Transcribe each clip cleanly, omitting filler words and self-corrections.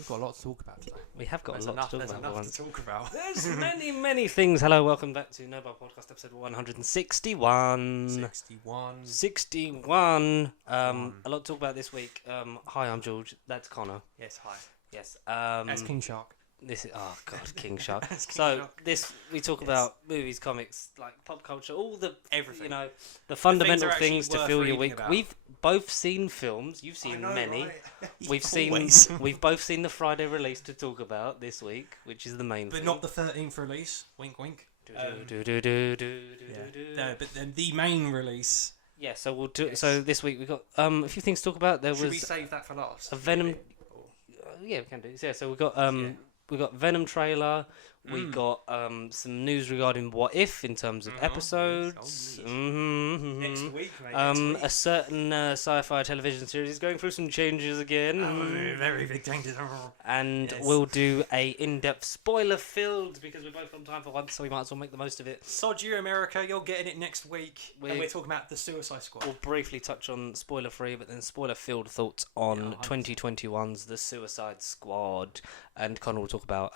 We've got a lot to talk about today. We have got a lot to talk about. There's enough to talk about. There's many things. Hello, welcome back to No Bar Podcast, episode 161. 61. A lot to talk about this week. Hi, I'm George. That's Conor. Yes, hi. Yes. That's King Shark. This is King Shark. Shark. We talk about movies, comics, like pop culture, all the Everything. the fundamental The things things to worth fill your reading week. about. We've both seen films. You've seen many. Right? We've both seen the Friday release to talk about this week, which is the main But thing. not the 13th release. Wink, wink. No, but the main release. Yeah, so we'll do. Yes. So this week we got a few things to talk about. There Should we was save that for last? a Venom. Yeah, we can do. Yeah, so we got we got Venom trailer. We got some news regarding What If in terms of episodes. Next week, mate. A certain sci-fi television series is going through some changes again. Very big changes. And Yes. we'll do a in-depth spoiler-filled because we're both on time for once, so we might as well make the most of it. Sod you, America. You're getting it next week. And we're talking about the Suicide Squad. We'll briefly touch on spoiler-free, but then spoiler-filled thoughts on 2021's The Suicide Squad. And Conor will talk about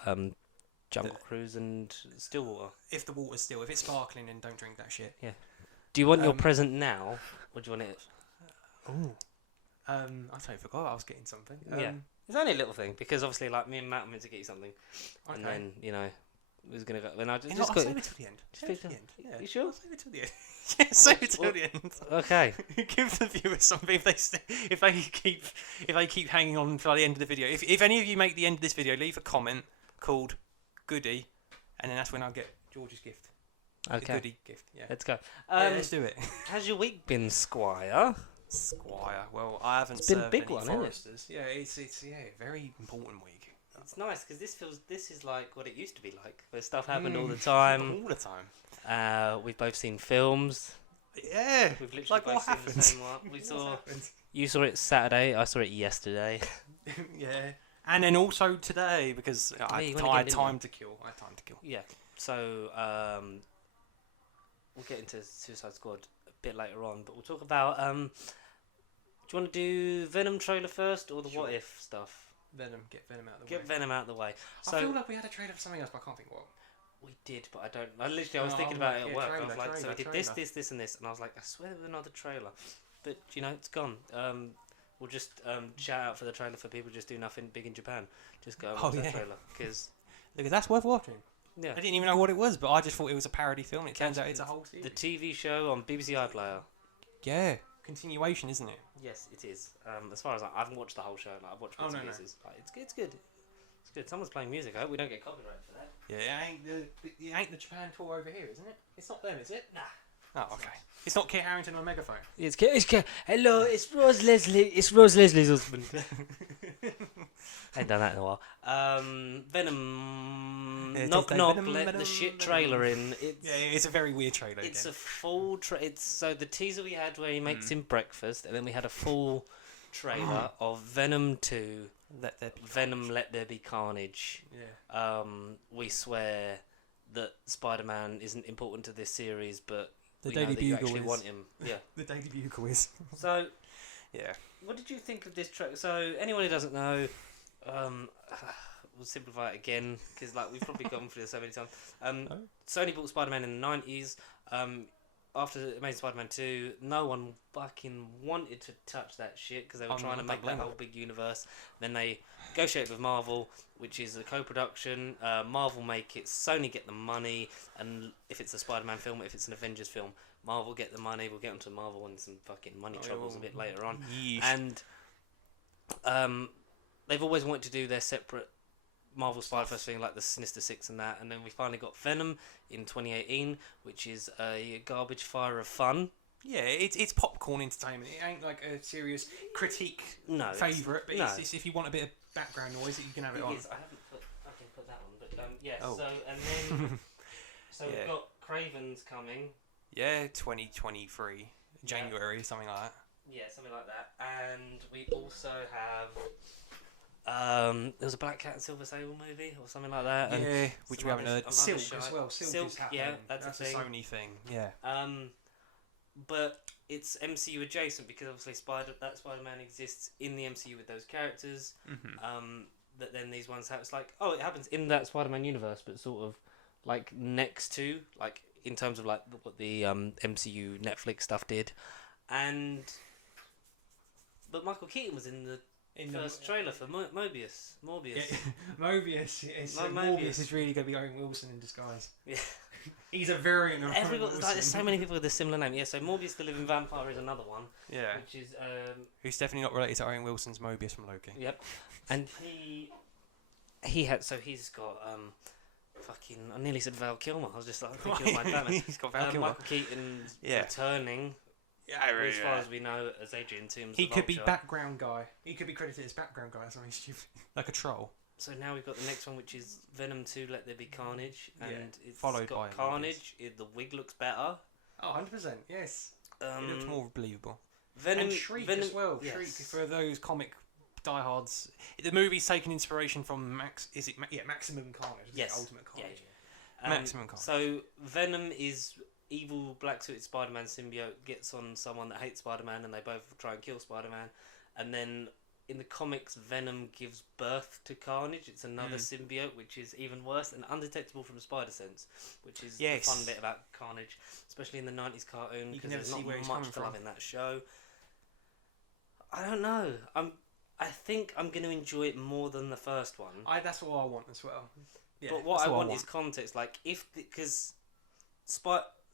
Jungle Cruise and Stillwater. If the water's still, if it's sparkling, then don't drink that shit. Yeah. Do you want your present now, or do you want it? I totally forgot I was getting something. Yeah. It's only a little thing, because obviously, like, me and Matt are meant to get you something. Okay. And then, we was going to go... And I I'll just save got... it till the end. Save it till the end. Yeah. You sure? I'll save it till the end. Yeah, save it till the end. Okay. Give the viewers something if they keep hanging on for the end of the video. If any of you make the end of this video, leave a comment called Goodie, and then that's when I'll get George's gift. Okay. The Goodie gift. Yeah. Let's go. Let's do it. How's your week been, Squire? Squire. Well, I haven't It's been a served big any one, isn't it? foresters. Yeah, it's a very important week. It's nice because this is like what it used to be like, where stuff happened all the time. All the time. We've both seen films. Yeah. We've literally Like, both what seen happened? the same one. We saw. happened? You saw it Saturday. I saw it yesterday. Yeah. And then also today, because I you had went again, didn't time to kill. Yeah. So we'll get into Suicide Squad a bit later on, but we'll talk about. Do you want to do Venom trailer first or the Sure. What If stuff? Get Venom out of the way. Get Venom out of the way. So I feel like we had a trailer for something else, but I can't think what. we did, but I don't. I was thinking I'm about like, it at yeah, work. I trailer, was like, so we did trailer. this, and this, and I was like, I swear there was another trailer, but it's gone. We'll just shout out for the trailer for people who just do nothing big in Japan. Just go and watch that trailer because Look, that's worth watching. yeah, I didn't even know what it was, but I just thought it was a parody film. It turns out it's a whole series. the TV show on BBC iPlayer. Yeah, continuation, isn't it? Yes, it is. As far as I haven't watched the whole show, like, I've watched bits and pieces. Like, it's good. It's good. Someone's playing music. I hope we don't get copyright for that. Yeah, it ain't the Japan tour over here, isn't it? It's not them, is it? Nah. Oh, okay. It's not Kit Harington on a megaphone. It's hello, it's Rose Leslie. It's Rose Leslie's husband. I ain't done that in a while. Venom. Yeah, knock Venom, knock. Venom, Let Venom, the shit Venom. trailer in. It's a very weird trailer. It's again. a full. So the teaser we had where he makes him breakfast, and then we had a full trailer of Venom 2. Let there be Venom. Let there be carnage. Yeah. We swear that Spider-Man isn't important to this series, but The we know Daily that you Bugle actually is. want him. Yeah. The Daily Bugle is. So, Yeah. what did you think of this trailer? So, anyone who doesn't know, we'll simplify it again because we've probably gone through this so many times. Sony bought Spider-Man in the 90s. After Amazing Spider-Man 2, no one fucking wanted to touch that shit because they were trying to make that whole big universe. Then they negotiated with Marvel, which is a co-production. Marvel make it, Sony get the money, and if it's a Spider-Man film, if it's an Avengers film, Marvel get the money. We'll get onto Marvel and some fucking money troubles a bit later on. Yeesh. And they've always wanted to do their separate Marvel Spider-Verse thing, like the Sinister Six and that, and then we finally got Venom in 2018, which is a garbage fire of fun. Yeah, it's popcorn entertainment. It ain't like a serious critique favourite, but it's if you want a bit of background noise, you can have it on. Is. I can put that on, but yeah. Oh. So and then we've got Craven's coming. Yeah, 2023 January, something like that. Yeah, something like that, and we also have. There was a Black Cat and Silver Sable movie or something like that. Yeah, which we haven't heard. Silk Silk as well. Silk is happening. Yeah, that's a thing. Sony thing. Yeah. But it's MCU adjacent because obviously Spider-Man exists in the MCU with those characters. Mm-hmm. that then these ones have. It's like, oh, it happens in that Spider-Man universe, but sort of like next to, like in terms of like what the MCU Netflix stuff did, but Michael Keaton was in the first trailer for Mobius. Yeah, Mobius. Mobius is really going to be Owen Wilson in disguise. Yeah. He's a variant of Owen Wilson. Like, there's so many people with a similar name. Yeah, so Morbius the Living Vampire is another one. Yeah. Which is... who's definitely not related to Owen Wilson's Mobius from Loki. Yep. And he had... So he's got... fucking... I nearly said Val Kilmer. I was just like thinking of my Batman. He's got Val Kilmer. Michael Keaton's returning... Yeah, really, as far as we know, as Adrian Toomes. He could be background guy. He could be credited as background guy or something stupid. Like a troll. So now we've got the next one, which is Venom 2, Let There Be Carnage. And it's followed got by Carnage. The wig looks better. Oh, 100%, yes. It looks more believable. Venom, and Shriek as well. Yes. Shriek, for those comic diehards. The movie's taken inspiration from Maximum Carnage. Yes. Ultimate Carnage. Yeah. Maximum Carnage. So Venom is... evil black-suited Spider-Man symbiote gets on someone that hates Spider-Man, and they both try and kill Spider-Man. And then in the comics, Venom gives birth to Carnage. It's another symbiote, which is even worse and undetectable from Spider-Sense, which is the fun bit about Carnage, especially in the 90s cartoon, because there's not much to love in that show. I don't know. I think I'm going to enjoy it more than the first one. That's what I want as well. Yeah, but what I want is context. Like, because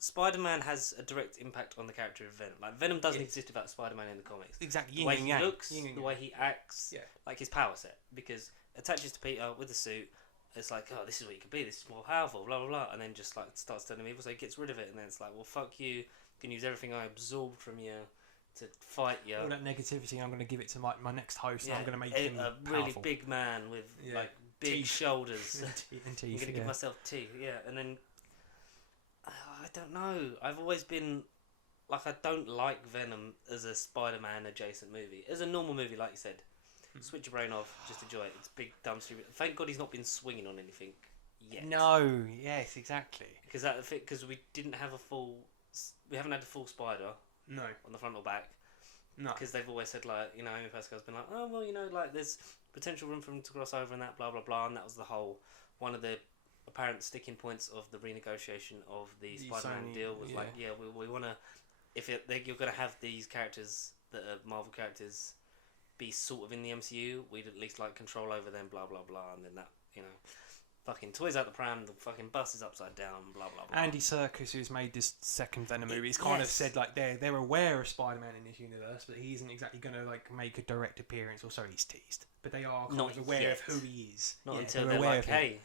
Spider-Man has a direct impact on the character of Venom. Like, Venom doesn't exist without Spider-Man in the comics. Exactly. The way he looks, the way he acts, like his power set. Because attaches to Peter with the suit, it's like, oh, this is what you could be, this is more powerful, blah, blah, blah. And then just, like, starts turning evil, so he gets rid of it. And then it's like, well, fuck you. You can use everything I absorbed from you to fight you. All that negativity, I'm going to give it to my next host. And I'm going to make him a really big man with, like, big shoulders. and teeth. I'm going to give myself teeth, and then... I don't know. I've always been like, I don't like Venom as a Spider-Man adjacent movie. As a normal movie, like you said, switch your brain off, just enjoy it. It's big, dumb, stupid. Thank God he's not been swinging on anything yet. No, yes, exactly. Because we didn't have we haven't had a full Spider. No. On the front or back. No. Because they've always said, like, you know, Amy Pascal's been like, oh well, you know, like there's potential room for him to cross over and that, blah blah blah, and that was one of the apparent sticking points of the renegotiation of the Spider-Man deal was like, we want to, you're going to have these characters that are Marvel characters be sort of in the MCU, we'd at least like control over them, blah blah blah, and then that, you know, fucking toys out the pram, the fucking bus is upside down, blah blah blah. Andy Serkis, who's made this second Venom movie, he's kind of said like they're aware of Spider-Man in this universe, but he isn't exactly going to like make a direct appearance, or so he's teased. But they are kind of aware of who he is. Not until they're like, hey,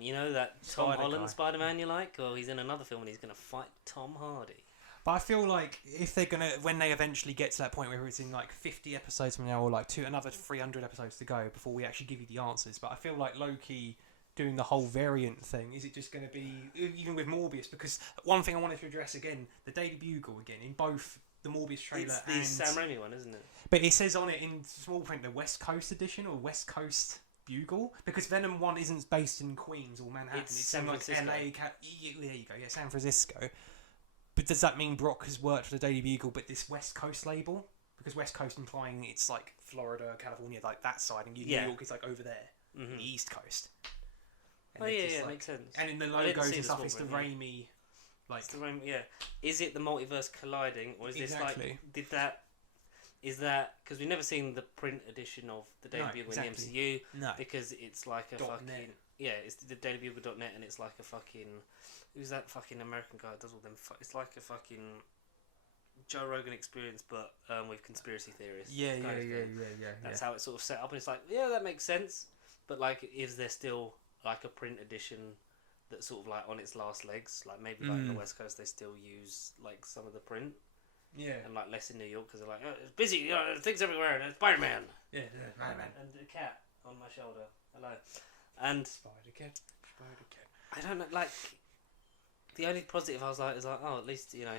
you know that Tom Holland Spider-Man you like? Well, he's in another film and he's going to fight Tom Hardy. But I feel like if they're going to, when they eventually get to that point where it's in like 50 episodes from now, or like another 300 episodes to go before we actually give you the answers. But I feel like Loki doing the whole variant thing, is it just going to be, even with Morbius? Because one thing I wanted to address again, the Daily Bugle again, in both the Morbius trailer and... It's the Sam Raimi one, isn't it? But it says on it in small print, the West Coast edition, or West Coast Bugle, because Venom 1 isn't based in Queens or Manhattan. It's San Francisco. LA, there you go, San Francisco. But does that mean Brock has worked for the Daily Bugle, but this West Coast label? Because West Coast implying it's like Florida, California, like that side, and New York is like over there, the East Coast. And it makes sense. And in the logos and stuff, it's the Raimi, like... It's the Raimi, Is it the multiverse colliding, or is this like... Is that... Because we've never seen the print edition of the Daily Bugle in the MCU. No. Because it's like a fucking... .net. Yeah, it's the dailybugle.net, and it's like a fucking... Who's that fucking American guy that does all them... It's like a fucking Joe Rogan experience, but with conspiracy theorists. Yeah. That's how it's sort of set up, and it's like, yeah, that makes sense. But, like, is there still, like, a print edition that's sort of, like, on its last legs? Like, maybe, like, in the West Coast, they still use, like, some of the print. Yeah. And, like, less in New York, because they're like, oh, it's busy, you know, there's things everywhere, and it's Spider-Man. Yeah, Spider-Man. And the cat on my shoulder. Hello. And... Spider-Cat. I don't know, like... The only positive I was like, is like, oh, at least, you know,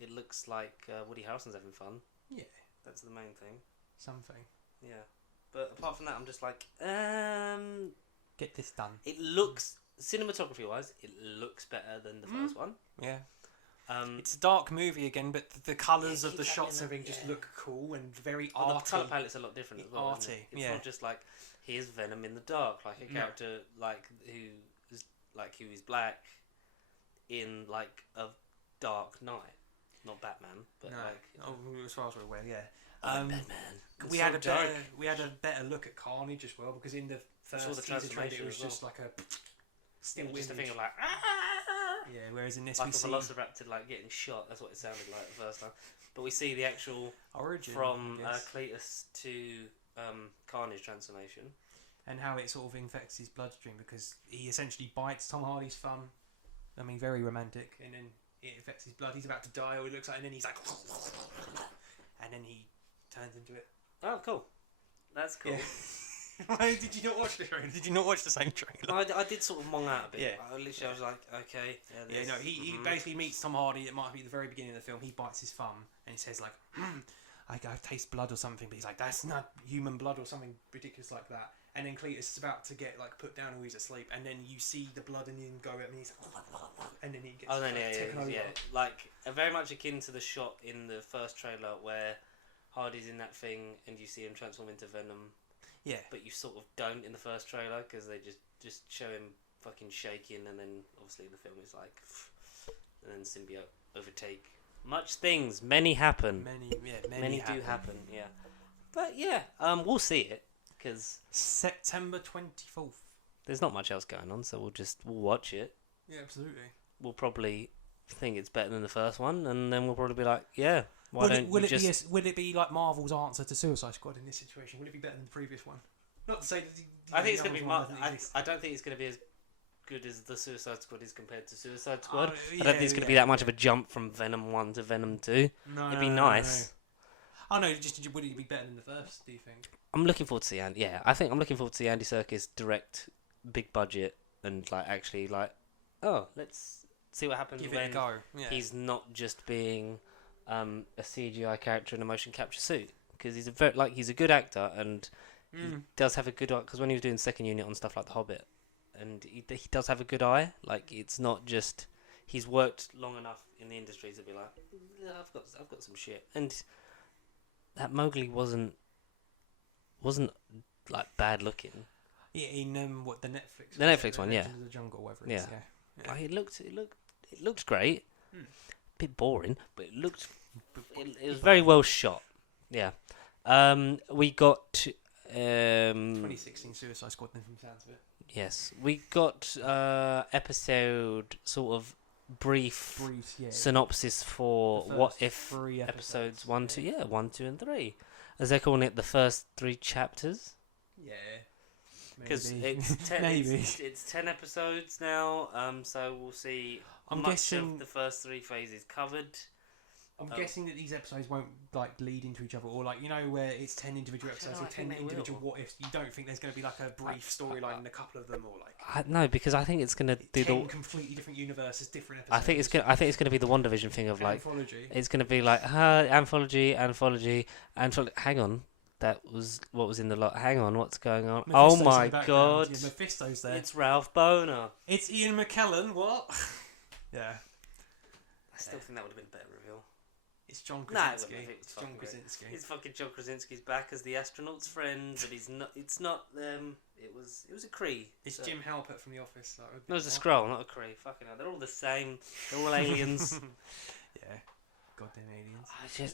it looks like Woody Harrelson's having fun. Yeah. That's the main thing. Something. Yeah. But apart from that, I'm just like, get this done. It looks, cinematography-wise, it looks better than the first one. Yeah. It's a dark movie again, but the colours of the shots and everything just look cool and very arty. The colour palette's a lot different as well. Arty. It's not just like here's Venom in the dark, like a character who is black in like a dark night, not Batman, but as far as we're aware, yeah. Batman. We had a better look at Carnage as well, because in the first teaser trailer it was just like a still just a thing of like yeah. Whereas in this like we a see velociraptor like getting shot. That's what it sounded like the first time. But we see the actual origin from Cletus to Carnage transformation, and how it sort of infects his bloodstream, because he essentially bites Tom Hardy's thumb. I mean, very romantic, and then it affects his blood. He's about to die, or it looks like, and then he's like, and then he turns into it. Oh, cool! That's cool. Yeah. Did you not watch the trailer? Did you not watch the same trailer? I did sort of mong out a bit. Yeah. I was like, okay. Yeah, no, he basically meets Tom Hardy. It might be the very beginning of the film. He bites his thumb and he says like, I taste blood or something. But he's like, that's not human blood or something ridiculous like that. And then Cletus is about to get like put down or he's asleep, and then you see the blood in him go, and he's like, and then he gets. Oh, yeah, like very much akin to the shot in the first trailer where Hardy's in that thing and you see him transform into Venom. Yeah. But you sort of don't in the first trailer, because they just show him fucking shaking, and then obviously in the film it's like, and then symbiote overtake. Much things, many happen. Many do happen. Yeah. But yeah, we'll see it, because September 24th. There's not much else going on, so we'll watch it. Yeah, absolutely. We'll probably think it's better than the first one, and then we'll probably be like, yeah. Would it be like Marvel's answer to Suicide Squad in this situation? Would it be better than the previous one? Not to say that. I think it's going to be. I don't think it's going to be as good as the Suicide Squad is compared to Suicide Squad. I don't think it's going to be that much of a jump from Venom 1 to Venom 2. No, it'd be nice. No. Oh no, would it be better than the first? Do you think? I'm looking forward to the Andy. Yeah, I think I'm looking forward to the Andy Serkis direct, big budget, and like actually like, oh, let's see what happens Give when it a go. Yeah. He's not just being a CGI character in a motion capture suit, because he's a good actor, and he does have a good eye. Because when he was doing second unit on stuff like The Hobbit, and he does have a good eye. Like, it's not just he's worked long enough in the industry to be like, yeah, I've got some shit. And that Mowgli wasn't like bad looking. Yeah, in the Netflix. The Netflix one, yeah. The Jungle, whatever it is. Yeah. Like, it looked great. Bit boring, but it looked. It was very well shot. Yeah. We got 2016 Suicide Squad then, from the sounds of it. Yes, we got episode sort of brief synopsis for what if episodes 1, 2, 1, 2, and 3, as they're calling it, the first 3 chapters. Yeah. Because it's 10. It's 10 episodes now. So we'll see. I'm guessing the first 3 phases covered. I'm guessing that these episodes won't like lead into each other, or like, you know, where it's 10 individual episodes or 10 individual what ifs. You don't think there's going to be like a brief storyline in a couple of them, or like? No, because I think it's going to do 10 completely different universes, different episodes. I think it's going to be the WandaVision thing of like anthology. It's going to be like anthology. Hang on. That was what was in the lot. Hang on, what's going on? Mephisto's oh my god! Yeah, Mephisto's there. It's Ralph Boner. It's Ian McKellen. What? Yeah. I still think that would have been a better reveal. It's John Krasinski. It's John Krasinski. It's fucking John Krasinski's back as the astronaut's friend, but he's not. It's not them. It was a Kree. It's Jim Halpert from The Office. No, it's a Skrull, not a Kree. Fucking hell, they're all the same. They're all aliens. Yeah. Goddamn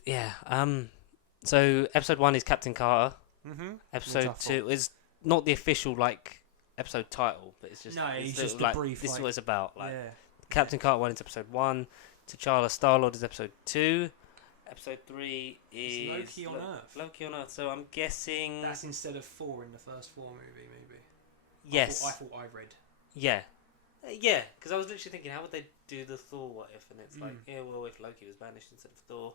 aliens. So episode 1 is Captain Carter. Mm-hmm. Episode 2 is not the official like episode title, but it's just it's just like, brief. This is what it's about. Like, yeah. Captain Carter 1 is episode 1. T'Challa Star-Lord is episode 2. Episode 3 is Loki on Earth. Loki on Earth. So I'm guessing that's instead of 4 in the first 4 movie, maybe. Yes. I thought I read. Yeah. Yeah, because I was literally thinking, how would they do the Thor what if? And it's like, yeah, well, if Loki was banished instead of Thor,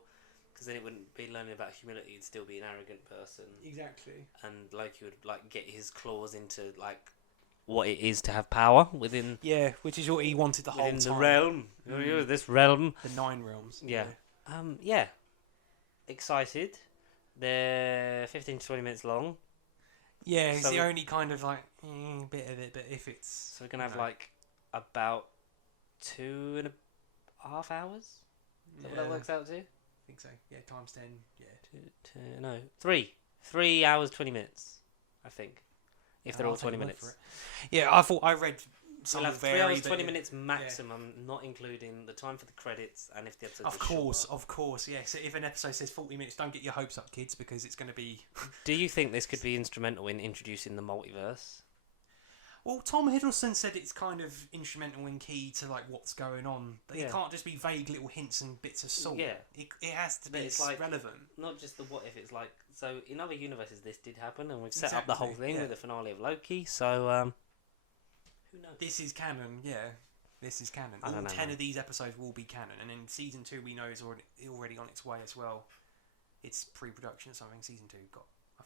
because then it wouldn't be learning about humility, it'd still be an arrogant person. Exactly. And Loki would like get his claws into like what it is to have power within. Yeah, which is what he wanted the whole time. Within the realm. This realm. The 9 realms. Yeah. Yeah. Excited. They're 15 to 20 minutes long. Yeah, it's the only kind of like bit of it, but if it's... So we're going to have like about 2.5 hours? Is that what that works out to? I think so. Yeah, times 10. Yeah. 3 hours, 20 minutes, I think. if they're I'll all take 20 your word for minutes. it. Yeah, I read some We'll have vary, 3 hours, but 20 minutes maximum, not including the time for the credits and if the episodes Of are course, shorter. of course, yeah. So if an episode says 40 minutes, don't get your hopes up, kids, because it's going to be... Do you think this could be instrumental in introducing the multiverse? Well, Tom Hiddleston said it's kind of instrumental and key to like what's going on. It can't just be vague little hints and bits of salt. Yeah. It has to be It's like, relevant. Not just the what if, it's like, so in other universes this did happen and we've set up the whole thing with the finale of Loki, so who knows? This is canon, yeah. This is canon. All 10 of these episodes will be canon, and in season 2 we know is already on its way as well. It's pre-production or something. Season 2 got, I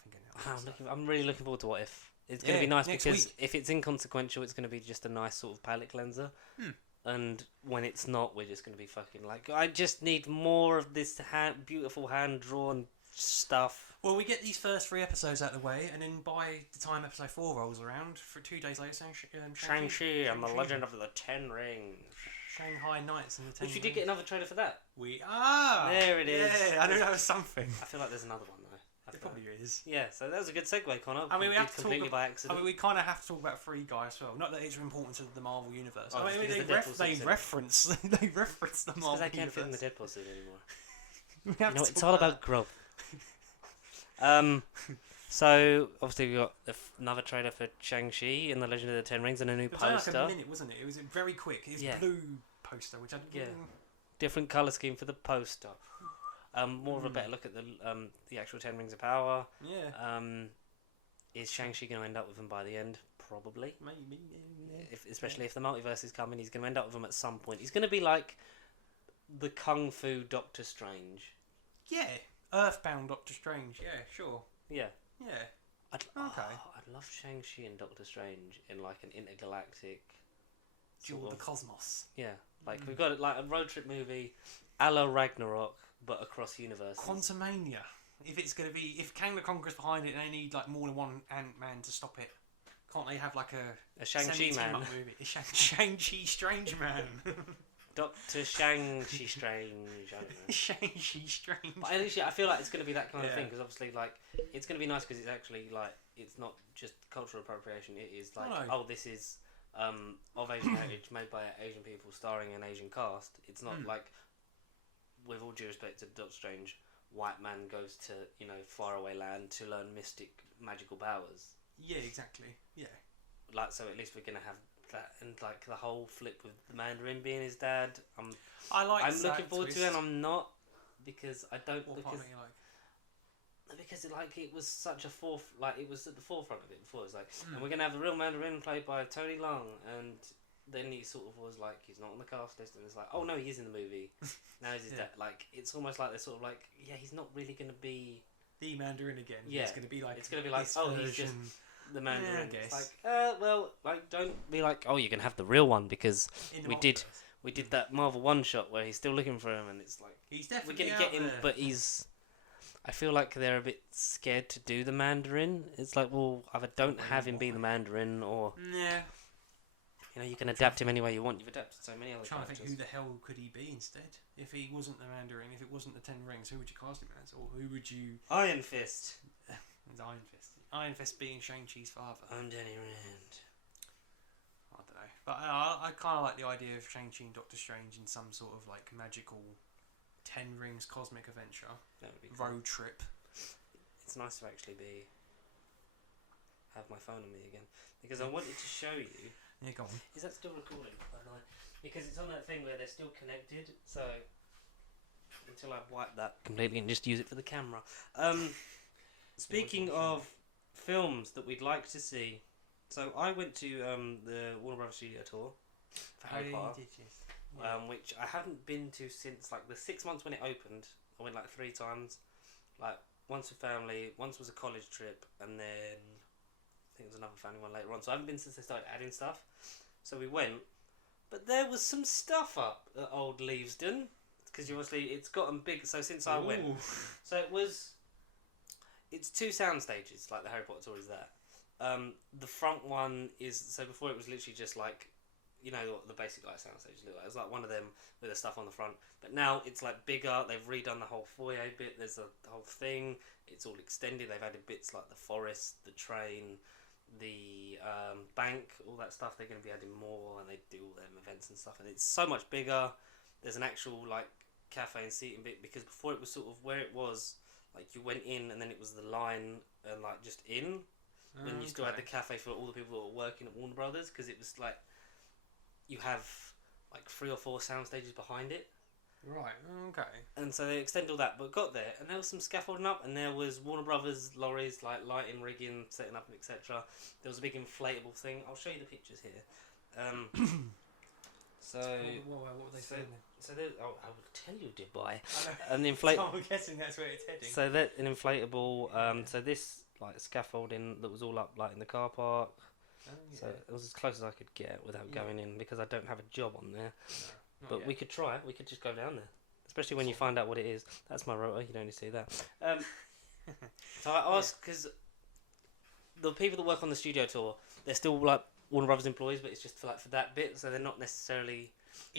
think, I'm really looking forward to what if. It's going to be nice because week. if it's inconsequential, it's going to be just a nice sort of palate cleanser. And when it's not, we're just going to be fucking like, I just need more of this beautiful hand-drawn stuff. Well, we get these first 3 episodes out of the way, and then by the time episode 4 rolls around, for 2 days later, Shang-Chi and the Legend of the Ten Rings. Shanghai Knights and the Ten Which we Rings. did get another trailer for that. There it is. Yeah, I know that was something. I feel like there's another one though. It probably is. Yeah, so that was a good segue, Connor. I mean, we have to completely talk. by accident. I mean, we kind of have to talk about Free Guy as well. Not that it's important to the Marvel universe. Oh, I mean, they reference the Marvel universe. Because I can't fit in the Deadpool suit anymore. You know, it's all about growth. So obviously we got another trailer for Shang-Chi and the Legend of the Ten Rings and a new poster. It was like a minute, wasn't it? It was very quick. It was a blue poster, which I different colour scheme for the poster. More of a better look at the actual Ten Rings of Power. Yeah. Is Shang-Chi going to end up with them by the end? Probably. Maybe. Yeah. Especially if the multiverse is coming, he's going to end up with them at some point. He's going to be like the Kung Fu Doctor Strange. Yeah. Earthbound Doctor Strange. Yeah, sure. Yeah. Yeah. I'd love Shang-Chi and Doctor Strange in like an intergalactic Duel of the Cosmos. Yeah. Like we've got like a road trip movie a la Ragnarok, but across universes. Quantumania. If Kang the Conqueror's behind it and they need like more than one Ant-Man to stop it, can't they have like a Shang-Chi man movie? A Shang-Chi Strange Man. Dr. Shang-Chi Strange. I don't know. Shang-Chi Strange. But I feel like it's going to be that kind of thing because obviously like it's going to be nice because it's actually like it's not just cultural appropriation. It is like this is of Asian heritage made by Asian people starring an Asian cast. It's not like, with all due respect to Doctor Strange, white man goes to faraway land to learn mystic magical powers. Yeah, exactly. Yeah. Like so, at least we're gonna have that, and like the whole flip with the Mandarin being his dad. I'm looking forward to it, and I'm not because I don't. What part do you like? Because it was such a it was at the forefront of it before. It's like, and we're gonna have the real Mandarin played by Tony Leung, and then he sort of was like, he's not on the cast list, and it's like, oh no, he is in the movie. Now he's his dad. Like, it's almost like they're sort of like, yeah, he's not really gonna be the Mandarin again. Yeah, it's gonna be like he's just the Mandarin. Yeah, I guess. It's like, don't be like, oh, you can have the real one because we did that Marvel one shot where he's still looking for him, and it's like he's definitely we're gonna get him, but he's. I feel like they're a bit scared to do the Mandarin. It's like, well, either don't have him be the Mandarin, or you can adapt him any way you want. You've adapted so many other characters. I'm trying to think, who the hell could he be instead? If he wasn't the Mandarin, if it wasn't the Ten Rings, who would you cast him as, or who would you? Iron Fist. It's Iron Fist. Iron Fist being Shang-Chi's father. I'm Danny Rand. I don't know, but I kind of like the idea of Shang-Chi and Doctor Strange in some sort of like magical Ten Rings cosmic adventure. That would be cool. Road trip. It's nice to actually have my phone on me again because I wanted to show you. Yeah, go on. Is that still recording? Because it's on that thing where they're still connected. So until I wipe that completely and just use it for the camera. Speaking of films that we'd like to see, so I went to the Warner Brothers Studio tour for Harry Potter. Which I haven't been to since like the 6 months when it opened. I went like 3 times, like once with family, once was a college trip, and then I think it was another family one later on. So I haven't been since they started adding stuff. So we went, but there was some stuff up at Old Leavesden because obviously it's gotten big. So since I went, so it's 2 sound stages like the Harry Potter tour is there. The front one is before it was literally just like. You know what the basic like sound stages look like. It's like one of them with the stuff on the front. But now it's like bigger. They've redone the whole foyer bit. There's the whole thing. It's all extended. They've added bits like the forest, the train, the bank, all that stuff. They're going to be adding more, and they do all them events and stuff, and it's so much bigger. There's an actual like cafe and seating bit, because before it was sort of where it was like you went in and then it was the line and like just in. When you still had the cafe for all the people that were working at Warner Brothers, because it was like you have like 3 or 4 sound stages behind it. Right. Okay. And so they extended all that, but got there, and there was some scaffolding up, and there was Warner Brothers lorries, like lighting, rigging, setting up, and etc. There was a big inflatable thing. I'll show you the pictures here. So what were they saying? So I will tell you, Dubai. An inflatable. I'm guessing that's where it's heading. So that an inflatable. So this like scaffolding that was all up like in the car park. Oh, yeah. So it was as close as I could get without going in, because I don't have a job on there. No, but we could try it. We could just go down there, especially when you find out what it is. That's my rotor. You don't need to see that. So I asked, because the people that work on the studio tour, they're still like Warner Brothers employees, but it's just for that bit. So they're not necessarily,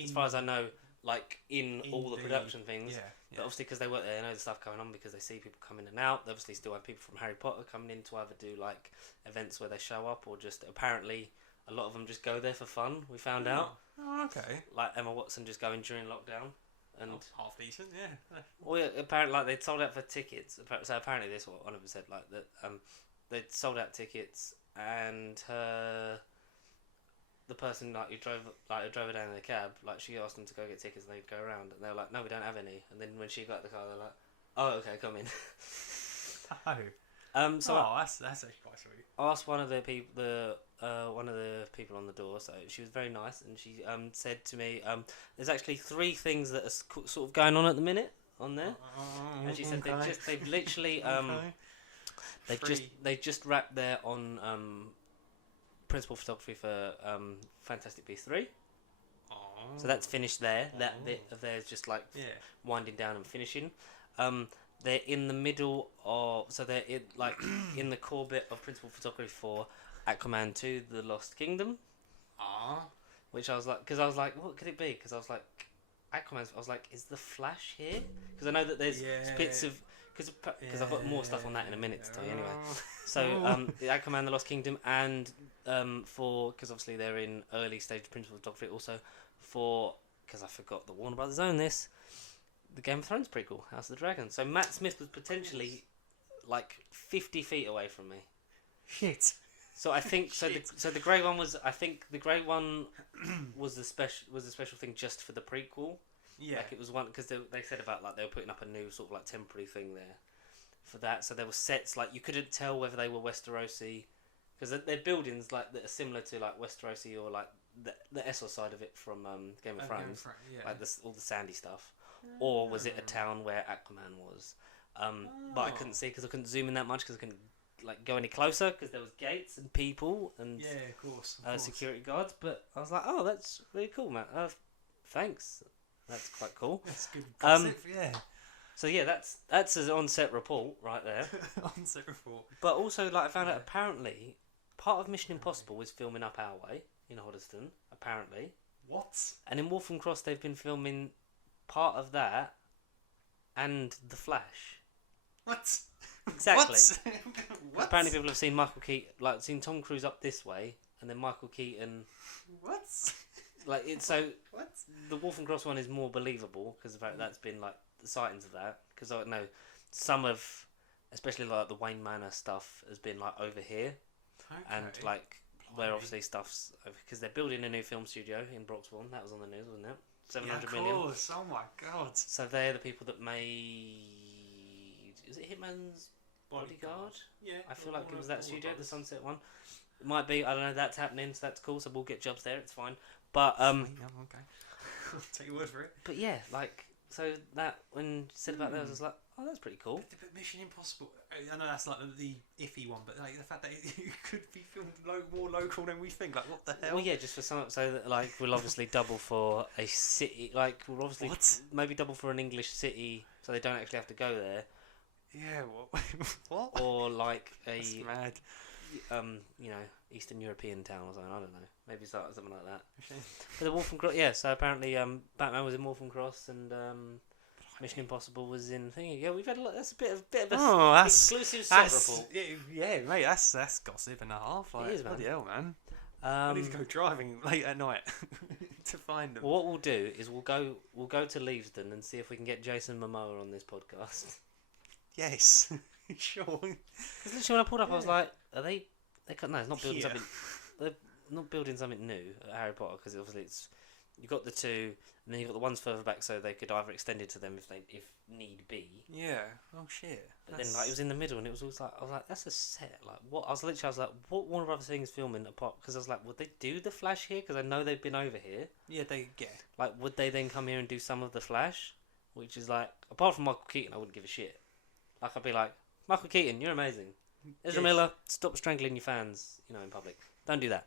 as far as I know, like in all the production things. Yeah. But obviously, because they work there, they know the stuff going on, because they see people come in and out. They obviously still have people from Harry Potter coming in to either do like events where they show up, or just apparently a lot of them just go there for fun. We found out. Oh, okay. Like Emma Watson just going during lockdown. And half decent, yeah. Well, yeah, apparently, like they'd sold out for tickets. So apparently, this is what one of them said, like that. They'd sold out tickets, and the person who drove her down in the cab, like she asked them to go get tickets, and they'd go around, and they were like, "No, we don't have any." And then when she got the car, they're like, "Oh, okay, come in." So that's actually quite sweet. I asked one of the people, one of the people on the door. So she was very nice, and she said to me, "There's actually 3 things that are sort of going on at the minute on there." And she said they've literally they just wrapped there on principal photography for Fantastic Beasts 3. So that's finished there. That bit of theirs just like winding down and finishing. They're in the middle of, so they're in the core bit of principal photography for Aquaman 2: The Lost Kingdom. Which I was like, because I was like, what could it be? Because I was like, Aquaman. I was like, is the Flash here? Because I know that there's bits of, because I've got more stuff on that in a minute to tell you anyway. So the Aquaman: The Lost Kingdom, and because obviously they're in early stage principal photography, also for, because I forgot that Warner Brothers own this, the Game of Thrones prequel, House of the Dragon. So Matt Smith was potentially like 50 feet away from me. Shit. So I think the grey one was, I think the grey one was the special thing just for the prequel. Yeah. Like it was one, because they said about like they were putting up a new sort of like temporary thing there for that. So there were sets like you couldn't tell whether they were Westerosi, because they're buildings like that are similar to like Westerosi, or like the Essos side of it from Game of Thrones, like all the sandy stuff. Or was it a town where Aquaman was? But I couldn't see, because I couldn't zoom in that much, because I couldn't like go any closer, because there was gates and people and of course. Security guards. But I was like, oh, that's really cool, Matt. Thanks. That's quite cool. That's good concept, So yeah, that's an on-set report right there. On-set report. But also, like, I found out apparently part of Mission Impossible is filming up our way in Hoddesdon. Apparently. What? And in Waltham Cross, they've been filming part of that and The Flash. What? Exactly. What? Apparently, people have seen Tom Cruise up this way, and then Michael Keaton. What? Like it's so. What? The Waltham Cross one is more believable, because that's been like the sightings of that. Because I know some of, especially like the Wayne Manor stuff, has been like over here, and like where obviously stuff's, because they're building a new film studio in Broxbourne. That was on the news, wasn't it? 700 million. Of course. Oh my god. So they're the people that made. Is it Hitman's Bodyguard? Yeah. I feel like it was that studio, the Sunset one. It might be. I don't know. That's happening, so that's cool. So we'll get jobs there. It's fine. But okay. I'll take your word for it. But yeah, like, so that when you said about that, I was like, oh, that's pretty cool. But Mission Impossible, I know that's like the iffy one, but like the fact that it could be filmed more local than we think, like what the hell? Well, yeah, just for some, so that like we'll obviously double for a city, like we'll obviously maybe double for an English city, so they don't actually have to go there. Yeah, what? Or like That's mad. You know, Eastern European town or something. I don't know. Maybe something like that. But the Waltham Cross, yeah. So apparently, Batman was in Waltham Cross, and Mission Impossible was in thingy. Yeah, we've had a lot. That's a bit of exclusive that's report. yeah, mate. That's gossip and a half. Like, It is, man. bloody hell, man. I need to go driving late at night to find them. Well, what we'll do is we'll go to Leavesden and see if we can get Jason Momoa on this podcast. Yes, sure. Because literally when I pulled up, I was like, "Are they? No, it's not building Here. something. They're not building something new at Harry Potter because obviously it's you got the two, and then you got the ones further back, so they could either extend it to them if need be. Yeah. Oh shit. But then like it was in the middle, and it was always like I was like, "That's a set." Like what? I was like, "What Warner Brothers thing is filming apart?" Because I was like, "Would they do the Flash here?" Because I know they've been over here. Yeah, Like, would they then come here and do some of the Flash? Which is like, apart from Michael Keaton, I wouldn't give a shit. Like, I'd be like, Michael Keaton, you're amazing. Ezra Miller, stop strangling your fans, in public. Don't do that.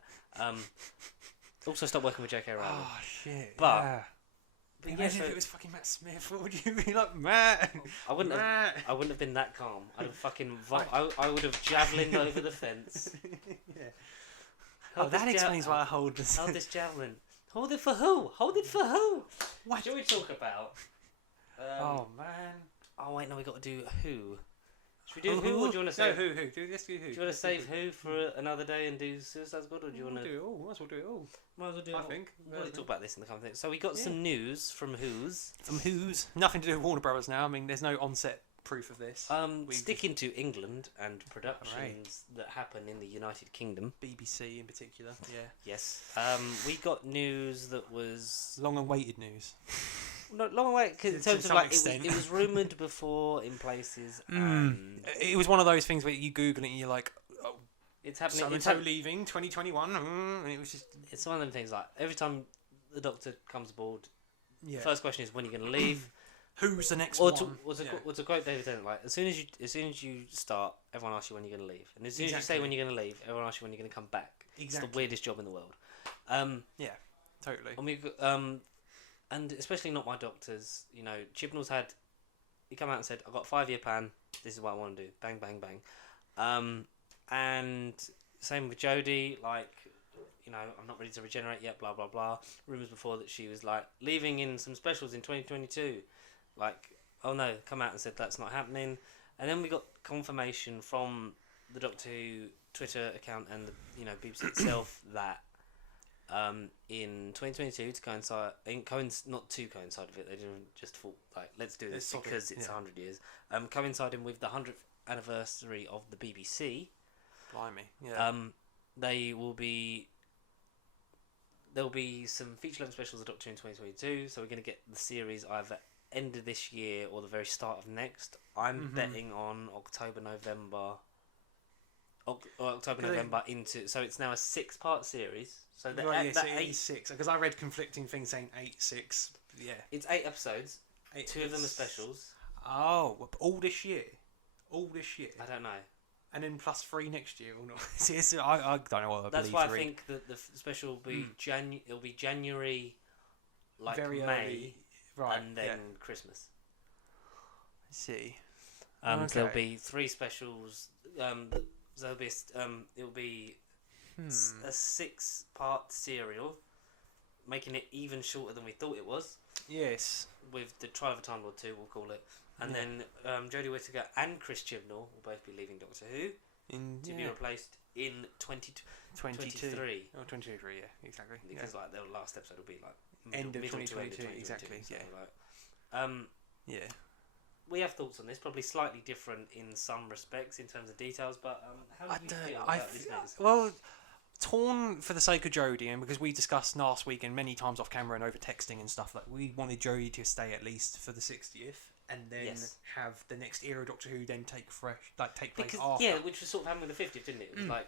Also, stop working with J.K. Rowling. Oh shit. But, yeah. but Imagine if it was fucking Matt Smith. What would you be like, Matt? I wouldn't have been that calm. I'd have fucking. I would have javelined over the fence. Yeah. Hold that this explains why I hold this. Hold this javelin. Hold it for who? Hold it for who? What? Shall we talk about? Oh man. Oh wait, no, we got to do who. Should we do who, or do you want to No, save? who? Do this. Do who? Do you want to save who for another day and do Suicide Squad, or do you want to do it all? Might as well do it all. Might as well do it. I think. We'll talk about this in the coming thing. So we got some news from Who's. From who's? Nothing to do with Warner Brothers now. I mean, there's no on-set proof of this. Sticking to England and productions that happen in the United Kingdom. BBC in particular. Yeah. Yes. We got news that was Long and waited news. not long away because in To terms of some like extent. it was rumored before in places. And It was one of those things where you Google it and you're like, oh, it's happening. so-and-so leaving 2021. And it was just... It's one of them things like every time the Doctor comes aboard, Yeah. first question is when are you going to leave. Who's the next Or one? what's a quote David Tennant like? As soon as you start, everyone asks you when you're going to leave, and as soon as you say Exactly. when you're going to leave, everyone asks you when you're going to come back. It's Exactly. the weirdest job in the world. Yeah, totally. And we and especially not my doctors. Chibnall's he come out and said, "I've got a 5-year plan. This is what I want to do. Bang, bang, bang." And same with Jodie. Like, I'm not ready to regenerate yet. Blah blah blah. Rumors before that she was like leaving in some specials in 2022. Like, oh no, come out and said that's not happening. And then we got confirmation from the Doctor Who Twitter account and the BBC itself that in 2022 to coincide, not to coincide with it, they didn't just thought like let's do this because it's 100 years. Coinciding with the 100th anniversary of the BBC. Blimey. Yeah. There'll be some feature-length specials of Doctor Who in 2022, so we're going to get the series either end of this year or the very start of next. I'm betting on October, November into... So it's now a 6-part series. So it is 6. Because I read conflicting things saying 8, 6. Yeah. It's 8 episodes. 2 of them are specials. Oh, all this year? All this year? I don't know. And then plus 3 next year or not? See, I don't know what I That's believe why to I read. think that the special will be it'll be January, like Very May, early. Right, and then Christmas. I see. So there'll be 3 specials. There'll be it'll be a 6-part serial, making it even shorter than we thought it was. Yes. With the Trial of a Time Lord 2, we'll call it. And then Jodie Whittaker and Chris Chibnall will both be leaving Doctor Who to be replaced in 2023. Oh, 2023, yeah, exactly. Because like their last episode will be like End of middle to 2022, end of exactly, so, yeah. like, Yeah. we have thoughts on this, probably slightly different in some respects in terms of details, but how do you feel about this news? Well, torn for the sake of Jodie, and because we discussed last week and many times off camera and over texting and stuff, like we wanted Jodie to stay at least for the 60th, and then have the next era of Doctor Who then take place after. Yeah, which was sort of happened with the 50th, didn't it? It was like,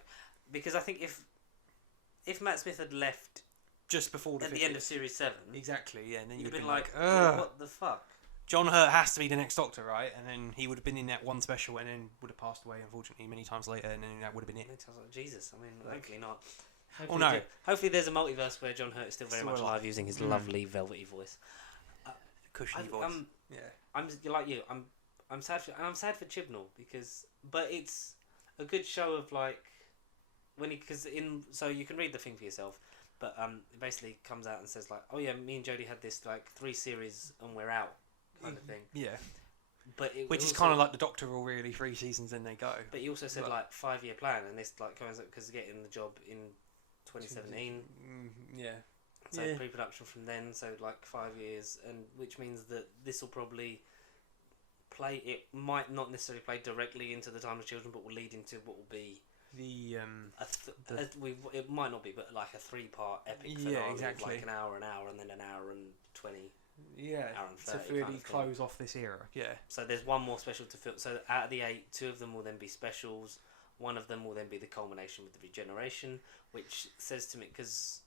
because I think if Matt Smith had left just before the 50th. the end of Series 7, exactly, yeah, and then you'd you'd have been like, what the fuck? John Hurt has to be the next Doctor, right? And then he would have been in that one special, and then would have passed away, unfortunately, many times later, and then that would have been it. I was like, Jesus, I mean, hopefully not. Hopefully there's a multiverse where John Hurt is still very much alive, using his lovely velvety voice, cushiony voice. Yeah, I'm like you. I'm sad for Chibnall but it's a good show of like so you can read the thing for yourself, but it basically comes out and says like, oh yeah, me and Jodie had this like 3 series and we're out kind of thing. Yeah. But which is kind of like the Doctor rule, really. 3 seasons, then they go. But he also said like 5-year plan, and this like comes up because getting the job in 2017. Yeah. So pre-production from then, so like 5 years, and which means that this will probably play. It might not necessarily play directly into the Time of Children, but will lead into what will be the it might not be, but like a 3-part epic finale, exactly. of like an hour, and then an hour and 20. Yeah, hour and 30 to really kind of close off this era. Yeah. So there's one more special to film. So out of the 8, 2 of them will then be specials. One of them will then be the culmination with the regeneration, which says to me, because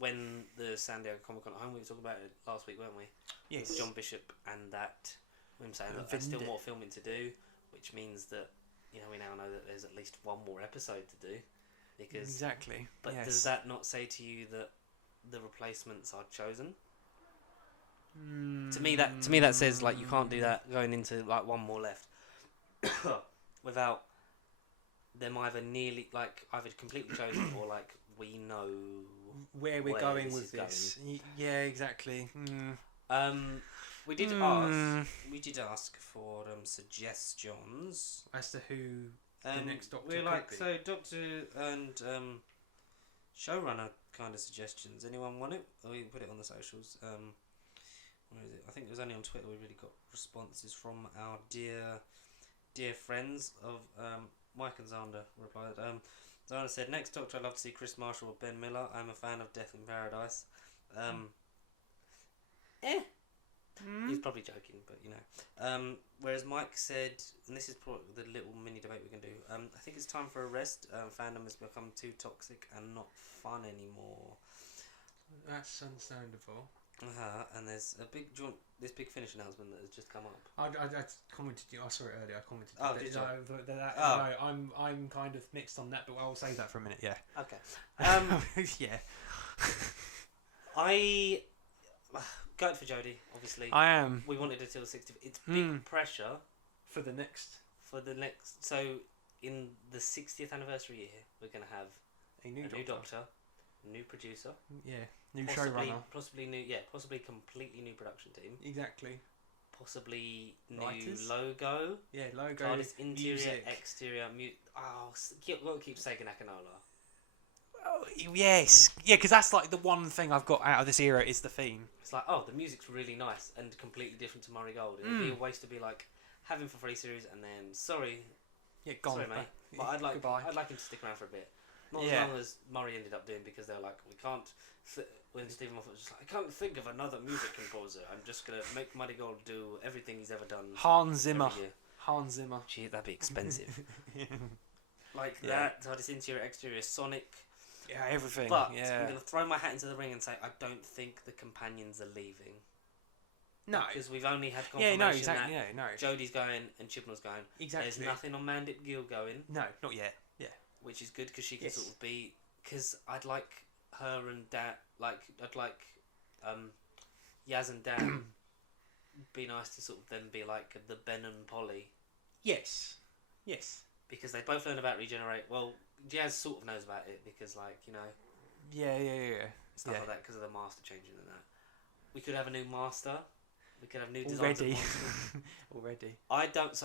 when the San Diego Comic Con at home, we were talking about it last week, weren't we? Yes. With John Bishop and that, him saying that there's still more filming to do, which means that, you know, we now know that there's at least one more episode to do. Because exactly. But does that not say to you that the replacements are chosen? To me that says like you can't do that going into like one more left without them either either completely chosen or like we know where we're going with this. Yeah, exactly. We did ask for suggestions as to who the next Doctor we're could be. So Doctor and showrunner kind of suggestions. Anyone want it? Or we can put it on the socials. Where is it? I think it was only on Twitter we really got responses from our dear friends of Mike and Zander replied. Zander said, "Next Doctor, I'd love to see Chris Marshall or Ben Miller. I'm a fan of Death in Paradise." He's probably joking, but you know. Whereas Mike said, and this is probably the little mini debate we can do. I think it's time for a rest. Fandom has become too toxic and not fun anymore. That's understandable. And there's this big Finish announcement that has just come up. I commented. I saw it earlier. I commented. Oh, did you? No, I'm kind of mixed on that, but I'll save that for a minute. Yeah. Okay. Yeah. I go for Jodie. Obviously, I am. We wanted it till 60. It's big pressure for the next. So in the 60th anniversary year, we're going to have a new Doctor, new producer. Yeah. New showrunner. Possibly completely new production team. Exactly. Possibly new Writers. Logo. Yeah, logo. TARDIS interior, music. exterior. Keep saying Akinola. Oh, yes. Yeah, because that's like the one thing I've got out of this era is the theme. It's like, the music's really nice and completely different to Murray Gold. It would be a waste to be like, have him for 3 series and then, sorry, gone. Sorry, mate. But I'd like him to stick around for a bit. Not as long as Murray ended up doing, because they're like, we can't. When Stephen Moffat was just like, I can't think of another music composer. I'm just gonna make Murray Gold do everything he's ever done. Hans Zimmer. Gee, that'd be expensive. That. TARDIS interior, exterior, Sonic. Yeah, everything. But I'm gonna throw my hat into the ring and say I don't think the companions are leaving. No, because we've only had confirmation that no. Jodie's going and Chibnall's going. Exactly. There's nothing on Mandip Gill going. No, not yet. Yeah, which is good because she can sort of be. Because I'd like her and Dan. I'd like Yaz and Dan. Be nice to sort of then be like the Ben and Polly. Yes. Because they both learn about regenerate. Well, Jazz sort of knows about it because, Yeah. Stuff like that because of the master changing and that. We could have a new master. We could have new designs. Already. I don't.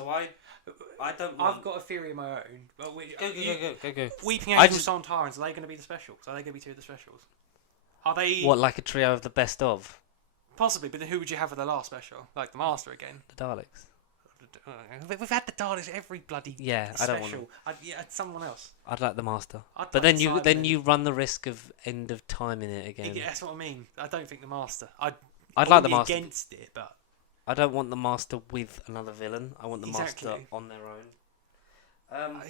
I've got a theory of my own. But Go. Weeping Angels, Sontarans. Are they going to be the specials? Are they going to be 2 of the specials? Are they? What, like a trio of the best of? Possibly, but then who would you have for the last special? Like the Master again? The Daleks. We've had the Daleks every bloody special. I don't want. Someone else. I'd like the Master, but then you run the risk of end of time in it again. Yeah, that's what I mean. I don't think the Master. I'd like the Master against it, but I don't want the Master with another villain. I want the Master on their own.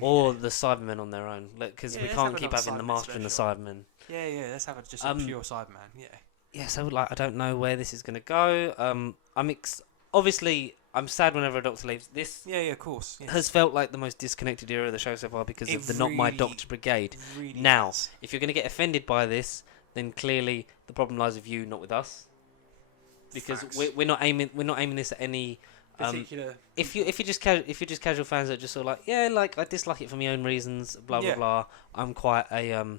Or the Cybermen on their own, because we can't keep having the Master and the Cybermen. Yeah. Let's have just a pure Cyberman. Yeah. Yeah. So I don't know where this is going to go. Obviously, I'm sad whenever a Doctor leaves. This of course. Yes. has felt like the most disconnected era of the show so far because of the Not My Doctor Brigade. Really now, does. if you're going to get offended by this, then clearly the problem lies with you, not with us. Because we're not aiming this at any particular. If you're just casual fans that are just sort of like I dislike it for my own reasons, blah blah blah. I'm quite a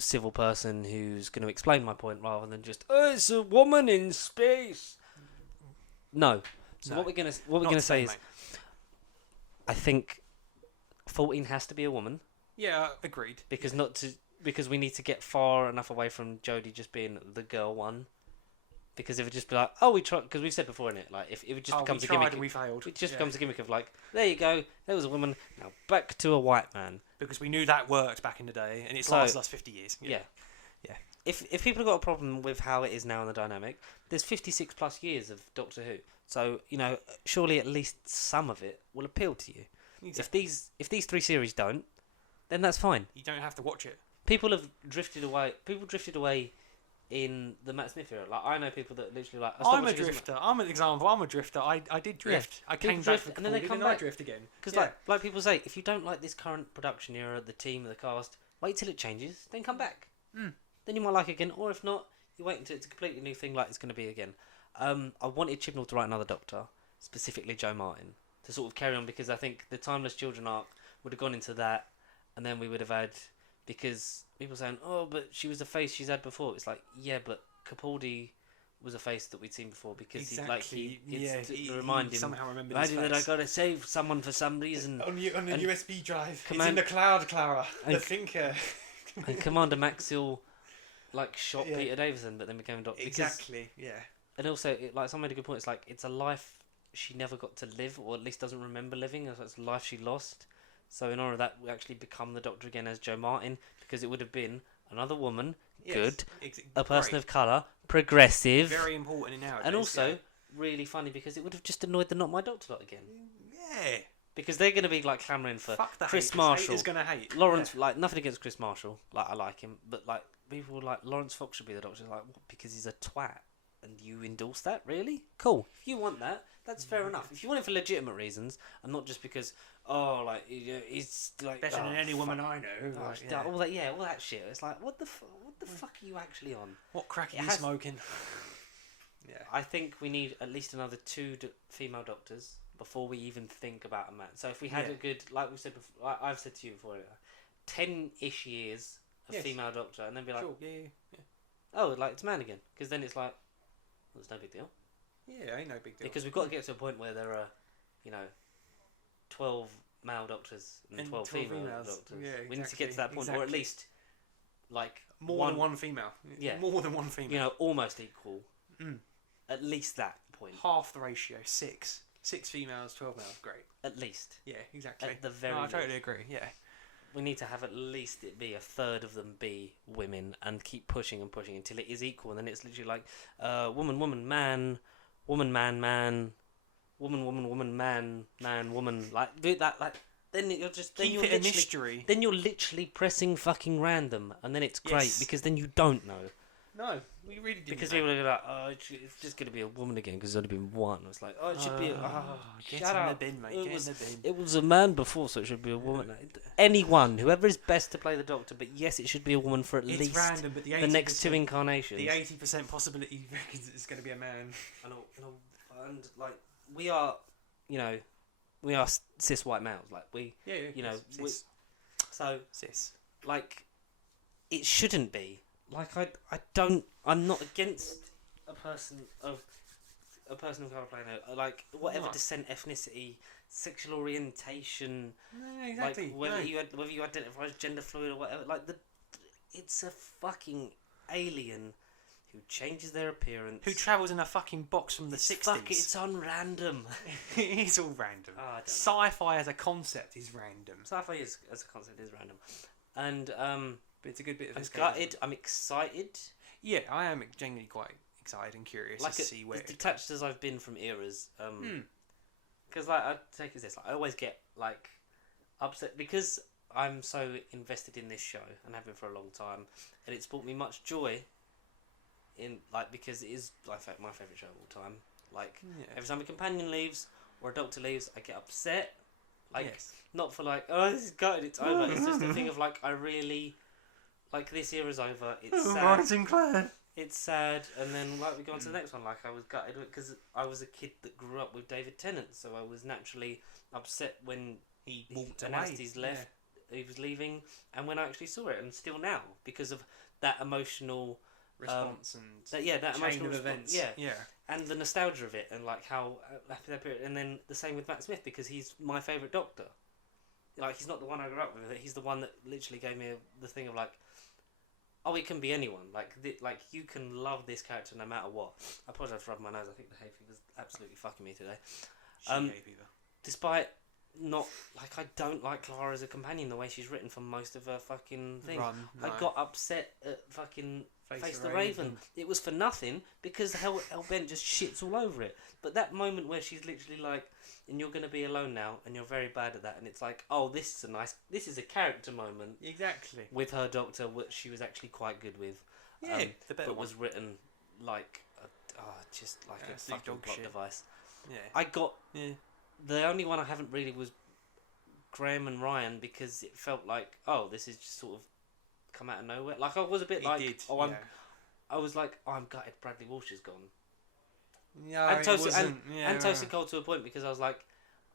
civil person who's going to explain my point rather than just it's a woman in space. No. So No. what we're gonna Not say the is, same, I think 14 has to be a woman yeah, agreed. because because we need to get far enough away from Jodie just being the girl one. Because if it just be like, oh, we tried, because we've said before in it, like if it just becomes we a tried gimmick, and we failed. it just becomes a gimmick of like, there you go, there was a woman, now back to a white man. Because we knew that worked back in the day, and it's So- lasted us 50 years. Yeah. Yeah. If people have got a problem with how it is now in the dynamic, there's 56 plus years of Doctor Who, so surely at least some of it will appeal to you. Exactly. If these 3 series don't, then that's fine. You don't have to watch it. People have drifted away. People drifted away in the Matt Smith era. Like I know people that literally like. I'm a drifter. I'm an example. I'm a drifter. I did drift. I People came drift, back and then they come I back. drift again. Because like people say, if you don't like this current production era, the team, the cast, wait till it changes, then come back. Then you might like it again, or if not, you wait until it's a completely new thing like it's going to be again. I wanted Chibnall to write another Doctor, specifically Joe Martin, to sort of carry on because I think the Timeless Children arc would have gone into that, and then we would have had, because people saying, oh, but she was a face she's had before. It's like, yeah, but Capaldi was a face that we'd seen before because Exactly. he remind him. Somehow remember Imagine this that I face. got to save someone for some reason. On the and USB drive. Command- It's in the cloud, Clara. and- The thinker. And Commander Maxill, shot Yeah. Peter Davison, but then became a Doctor. Exactly. Yeah. And also, someone made a good point. It's like it's a life she never got to live, or at least doesn't remember living. It's a life she lost. So in honor of that, we actually become the Doctor again as Joe Martin, because it would have been another woman, Yes. good, Ex- a person great. of colour, progressive, Very important in nowadays. and also yeah. really funny because it would have just annoyed the Not My Doctor lot again. Yeah. Because they're going to be clamouring for Fuck the Chris haters. Marshall. Haters gonna hate. Lawrence, nothing against Chris Marshall. I like him, but people were like, Lawrence Fox should be the Doctor. Like, what? Because he's a twat, and you endorse that? Really? Cool. If you want that, that's fair enough. If you want it for legitimate reasons, and not just because, he's like Better than any woman I know. Oh, Like, yeah. all that shit. It's like, what the fuck are you actually on? What crack are It you has- smoking? Yeah. I think we need at least another 2 female doctors before we even think about a man. So if we had Yeah. a good, like we said before, I've said to you before, 10-ish years of Yes. female doctor, and then be like, Sure. Yeah. oh, it's man again, because then it's like, well, it's no big deal, Yeah. Ain't no big deal. because we've got to get to a point where there are, 12 male doctors and 12 female females. doctors. Yeah, We need to get to that point, or at exactly. least More than one female. Yeah. More than one female. almost equal. Mm. At least that point. Half the ratio. 6 females, 12 males. Great. At least. Yeah. Exactly. At the very No, I least. totally agree. Yeah. We need to have at least it be a third of them be women, and keep pushing and pushing until it is equal, and then it's literally like woman, man, woman, man, woman, man, woman. Like do that. Like then you're just then Keep you're it a literally mystery. then you're literally pressing fucking random, and then it's great Yes. because then you don't know. No, we really didn't. Because know. people are like, oh, it's just going to be a woman again because there's only been one. It's like, oh, it should be. Get Shut in up. the bin, mate. It Get was- in the bin. It was a man before, so it should be a woman. Anyone, whoever is best to play the Doctor, but yes, it should be a woman for at It's least random, but the the next 2 80%, incarnations. the 80% possibility reckons it's going to be a man. And like we are, we are cis white males. Like we, Yeah. cis. So cis. like, it shouldn't be. Like I'm not against a person of colour playing it. Like whatever No. descent, ethnicity, sexual orientation, No, exactly. like whether you identify as gender fluid or whatever. Like it's a fucking alien who changes their appearance. Who travels in a fucking box from the 60s? It's on random. It is all random. Oh, I don't know. Sci-fi as a concept is random. Sci-fi as a concept is random, and But it's a good bit of I'm escapism. gutted. I'm excited. Yeah, I am genuinely quite excited and curious to see where as detached as I've been from eras. Because I take it as this. I always get upset because I'm so invested in this show and have been for a long time, and it's brought me much joy. Because it is my favourite show of all time. Every time a companion leaves or a doctor leaves, I get upset. Yes. Not for oh, this is gutted, it's over. It's just a thing of I really this era's over. It's sad. Martin Clare. It's sad, and then we go on to the next one. I was gutted because I was a kid that grew up with David Tennant, so I was naturally upset when He he walked announced away. he's left. He was leaving, and when I actually saw it, and still now because of that emotional response and that chain emotional of response, events. Yeah. and the nostalgia of it, and like how happy that period, and then the same with Matt Smith because he's my favourite Doctor. Like he's not the one I grew up with; he's the one that literally gave me the thing of like, oh, it can be anyone. Like you can love this character no matter what. I apologise for rubbing my nose. I think the hay fever's absolutely fucking me today. Hay fever. Despite not like I don't like Clara as a companion the way she's written for most of her fucking thing. I got upset at fucking Face the Raven. It was for nothing because Hell Bent just shits all over it. But that moment where she's literally like, and you're gonna be alone now, and you're very bad at that, and it's like, oh, this is a character moment. Exactly. With her Doctor, which she was actually quite good with. Yeah, the better but one. was written like just like a fucking plot device. Yeah. I got the only one I haven't really was Graham and Ryan because it felt like, oh, this is just sort of come out of nowhere. Like I was a bit I was like, oh, I'm gutted Bradley Walsh is gone. Yeah, and Toasted Cold to a point because I was like,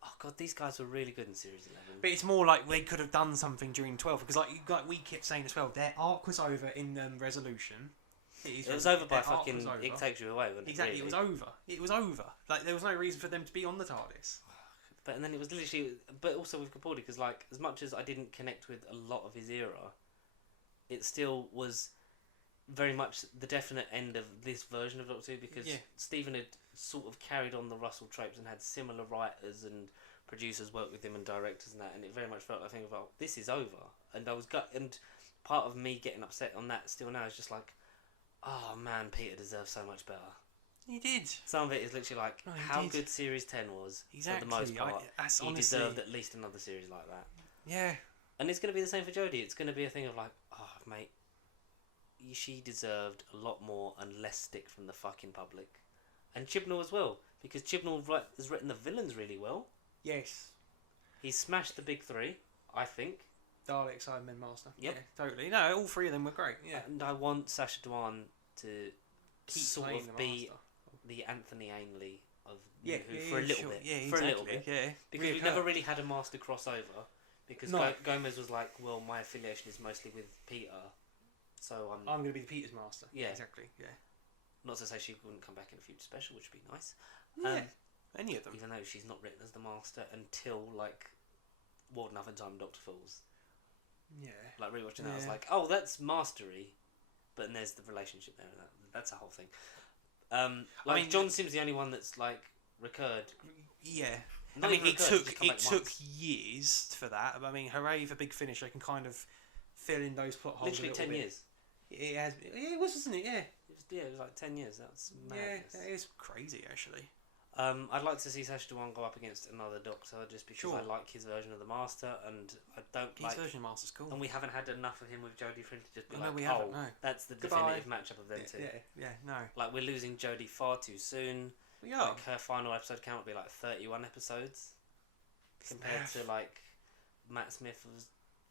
oh god, these guys were really good in Series 11. But it's more like they could have done something during 12 because like we kept saying as well, their arc was over in Resolution. It was over by fucking It Takes You Away, wasn't it? Exactly, really? It was over. Like there was no reason for them to be on the TARDIS. But and then it was literally, but also with Capaldi because like as much as I didn't connect with a lot of his era, it still was very much the definite end of this version of Doctor Who because Stephen had sort of carried on the Russell tropes and had similar writers and producers work with him and directors and that, and it very much felt like thing about this is over. And I was and part of me getting upset on that still now is just like, oh man, Peter deserves so much better. He did. Some of it is literally like how good Series 10 was for the most part. He deserved at least another series like that. Yeah. And it's going to be the same for Jodie. It's going to be a thing of like, oh mate, she deserved a lot more and less stick from the fucking public. And Chibnall as well, because Chibnall has written the villains really well. Yes. He smashed the big three, I think. Dalek, Cybermen, Master. Yep. Yeah, totally. No, all three of them were great. Yeah. And I want Sacha Dhawan to keep sort of be the Anthony Ainley of Who for a little bit. Yeah, for exactly. a little bit. Yeah. Because we've never really had a Master crossover. Because Gomez was like, well, my affiliation is mostly with Peter, so I'm going to be Peter's Master. Yeah. Exactly. Yeah. Not to say she wouldn't come back in a future special, which would be nice. Yeah. Any of them. Even though she's not written as the Master until like What Another Time Doctor Falls. Yeah. Like rewatching that, I was like, oh, that's mastery, but then there's the relationship there. That's a whole thing. I mean, John Sim's the only one that's like recurred. Yeah. Not I mean, it took years for that. I mean, hooray for Big Finish! They can kind of fill in those plot holes. Literally 10 years. It has. Yeah, it was, wasn't it? Yeah. It was like 10 years. That's madness. Yeah, that is crazy actually. I'd like to see Sacha Dhawan go up against another Doctor just because I like his version of the Master and I don't his version of Master's cool. And we haven't had enough of him with Jodie for him to just be that's the Goodbye. definitive matchup of them two. No. Like we're losing Jodie far too soon. We are. Like her final episode count will be like 31 episodes compared to like Matt Smith was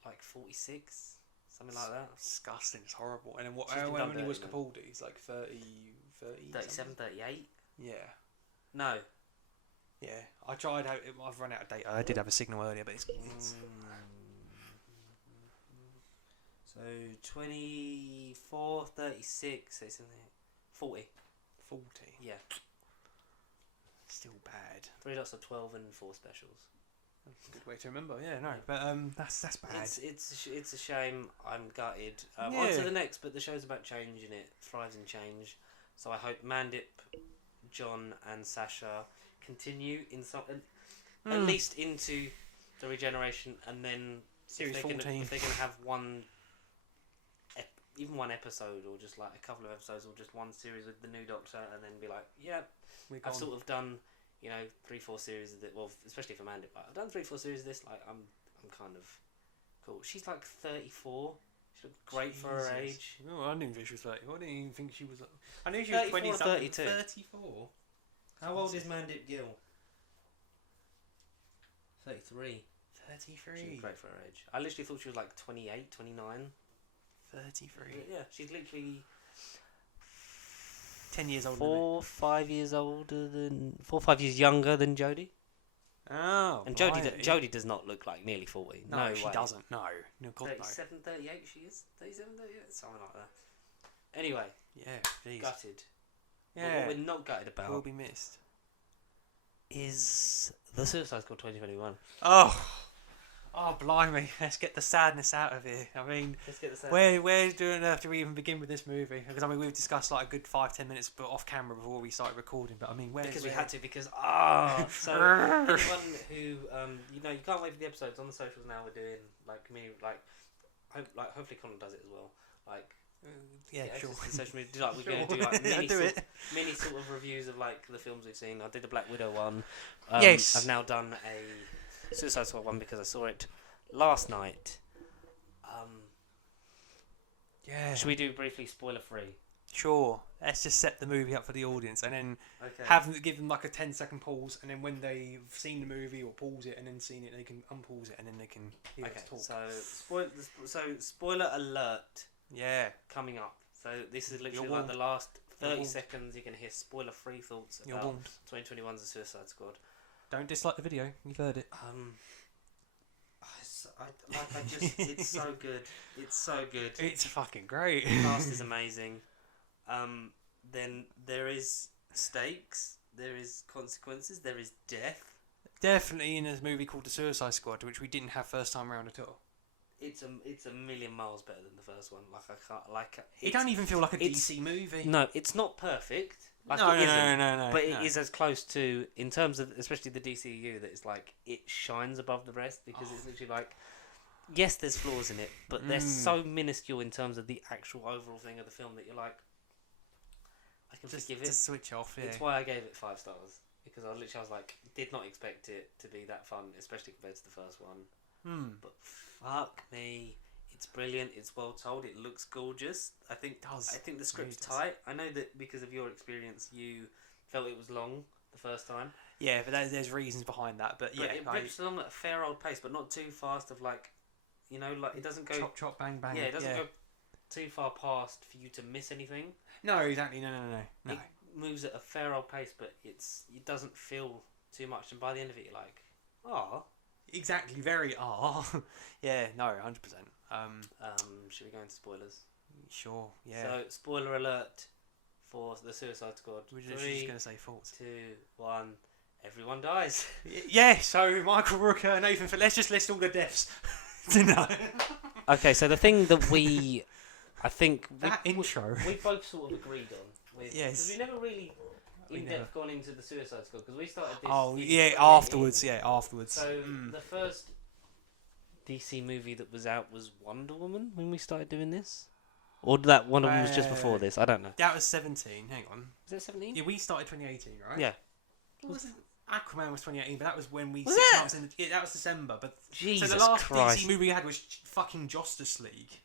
like 46, something like that. Disgusting. It's horrible. And then how many was Capaldi? He's like 30, 37, 38. Yeah. No. Yeah, I tried out. I've run out of data. I did have a signal earlier, but it's so 24, 36, 40. 40. Yeah. Still bad. 3 lots of 12 and 4 specials. Good way to remember. Yeah, no, but that's bad. It's a shame. I'm gutted. On to the next, but the show's about change and it thrives in change. So I hope Mandip, John and Sasha continue in some at least into the regeneration, and then Series if 14. If they can have even one episode or just like a couple of episodes or just one series with the new Doctor, and then be like, yeah, I've sort of done 3-4 series of it. Well, especially for Mandip, like, I've done 3-4 series of this. Like I'm kind of cool. She's like 34. She looked great for her age. Oh, I didn't think she was 34. I didn't even think she was. I knew she was 20 something. 34. How old is Mandip Gill? 33. 33. She was great for her age. I literally thought she was like 28, 29. 33. Yeah, she's literally 10 years older. 4 or 5 years younger than Jodie. Oh, and Jodie does not look like nearly 40. No she way. doesn't. No, God, 37, 38 she is. 37, 38, something like that. Anyway, Yeah, please. gutted. But Yeah, what we're not gutted will about be missed. is the Suicide Squad 2021. Oh, blimey! Let's get the sadness out of here. I mean, Let's get this out. where do on earth do we even begin with this movie? Because I mean, we've discussed like a good 5-10 minutes, but off camera before we started recording. But I mean, Because we where- had to. Because so anyone who you can't wait for the episodes on the socials now. We're doing like community hopefully Conor does it as well. Like yeah, sure. just the social media. We're Sure. going to do like Yeah, mini sort of reviews of like the films we've seen. I did the Black Widow one. Yes. I've now done a Suicide Squad one because I saw it last night. Yeah. Should we do briefly spoiler free? Sure. Let's just set the movie up for the audience, and then Okay. give them like a 10-second pause, and then when they've seen the movie or pause it and then seen it, they can unpause it and then they can hear us talk. So spoiler alert Yeah. coming up. So this is literally You're like warned. the last You're 30 warned. seconds. You're gonna hear spoiler free thoughts You're about warned. 2021's The Suicide Squad. Don't dislike the video. You've heard it. It's so good. It's so good. It's fucking great. The cast is amazing. Then there is stakes. There is consequences. There is death. Definitely in a movie called The Suicide Squad, which we didn't have first time around at all. It's a million miles better than the first one. It don't even feel like a it's- DC movie. No, it's not perfect. Like No, it isn't. no. But it is as close to, in terms of especially the DCU, that it's like it shines above the rest because it's literally like, yes, there's flaws in it, but they're so minuscule in terms of the actual overall thing of the film that you're like, I can forgive it. Just switch off. Yeah. It's why I gave it 5 stars because I was like, did not expect it to be that fun, especially compared to the first one. But fuck me. It's brilliant. It's well told. It looks gorgeous. I think the script's tight. I know that because of your experience, you felt it was long the first time. Yeah, but there's reasons behind that. But yeah, it rips along at a fair old pace, but not too fast. Of like, like it doesn't go chop bang bang. Yeah, it doesn't go too far past for you to miss anything. No, exactly. No. It moves at a fair old pace, but it doesn't feel too much. And by the end of it, you're like, oh. Exactly. Very yeah. No. 100%. Should we go into spoilers? Sure. Yeah. So, spoiler alert for the Suicide Squad. We're just going to say thoughts. 2, 1. Everyone dies. Yeah. So Michael Rooker, Nathan. Let's just list all the deaths. No. Okay. So the thing that I think that intro. we both sort of agreed on. Yes. Because we never really in depth gone into the Suicide Squad because we started this. Oh in yeah. 2018. Afterwards. So the first DC movie that was out was Wonder Woman when we started doing this, or that Wonder Woman was just before this. I don't know. That was 17. Hang on. Was that 17? Yeah, we started 2018, right? Yeah. Aquaman was 2018, but that was when we Was 6 it? months in. That was December. But Jesus so the last Christ. DC movie we had was fucking Justice League.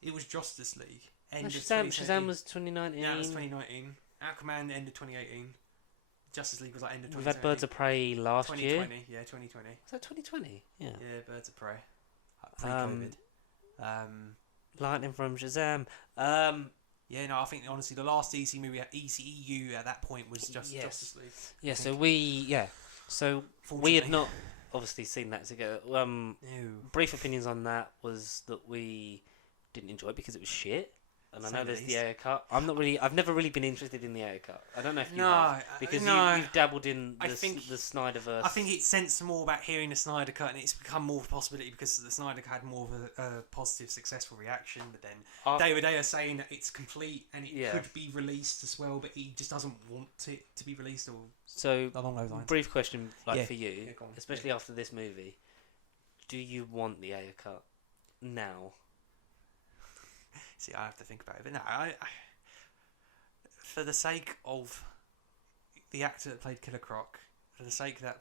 It was Justice League. End of Shazam was 2019. Yeah, it was 2019. Aquaman ended 2018. Justice League was like end of 2020. We've had Birds of Prey last year. 2020, yeah, 2020. Was that 2020? Yeah. Yeah, Birds of Prey. Pre-COVID. Lightning from Shazam. Yeah, no, I think honestly the last DC movie, ECEU at that point was just Justice League. Yeah, so we had not obviously seen that together. Brief opinions on that was that we didn't enjoy it because it was shit. And I know there's the Ayer cut. I've never really been interested in the Ayer cut. I don't know if you have. Because you've dabbled in the Snyderverse. I think it sensed more about hearing the Snyder cut, and it's become more of a possibility because the Snyder cut had more of a positive, successful reaction. But then David Ayer saying that it's complete and it could be released as well, but he just doesn't want it to be released or along those lines. Brief question for you, go on. especially after this movie. Do you want the Ayer cut now? See, I have to think about it. But no, I for the sake of the actor that played Killer Croc, for the sake of that,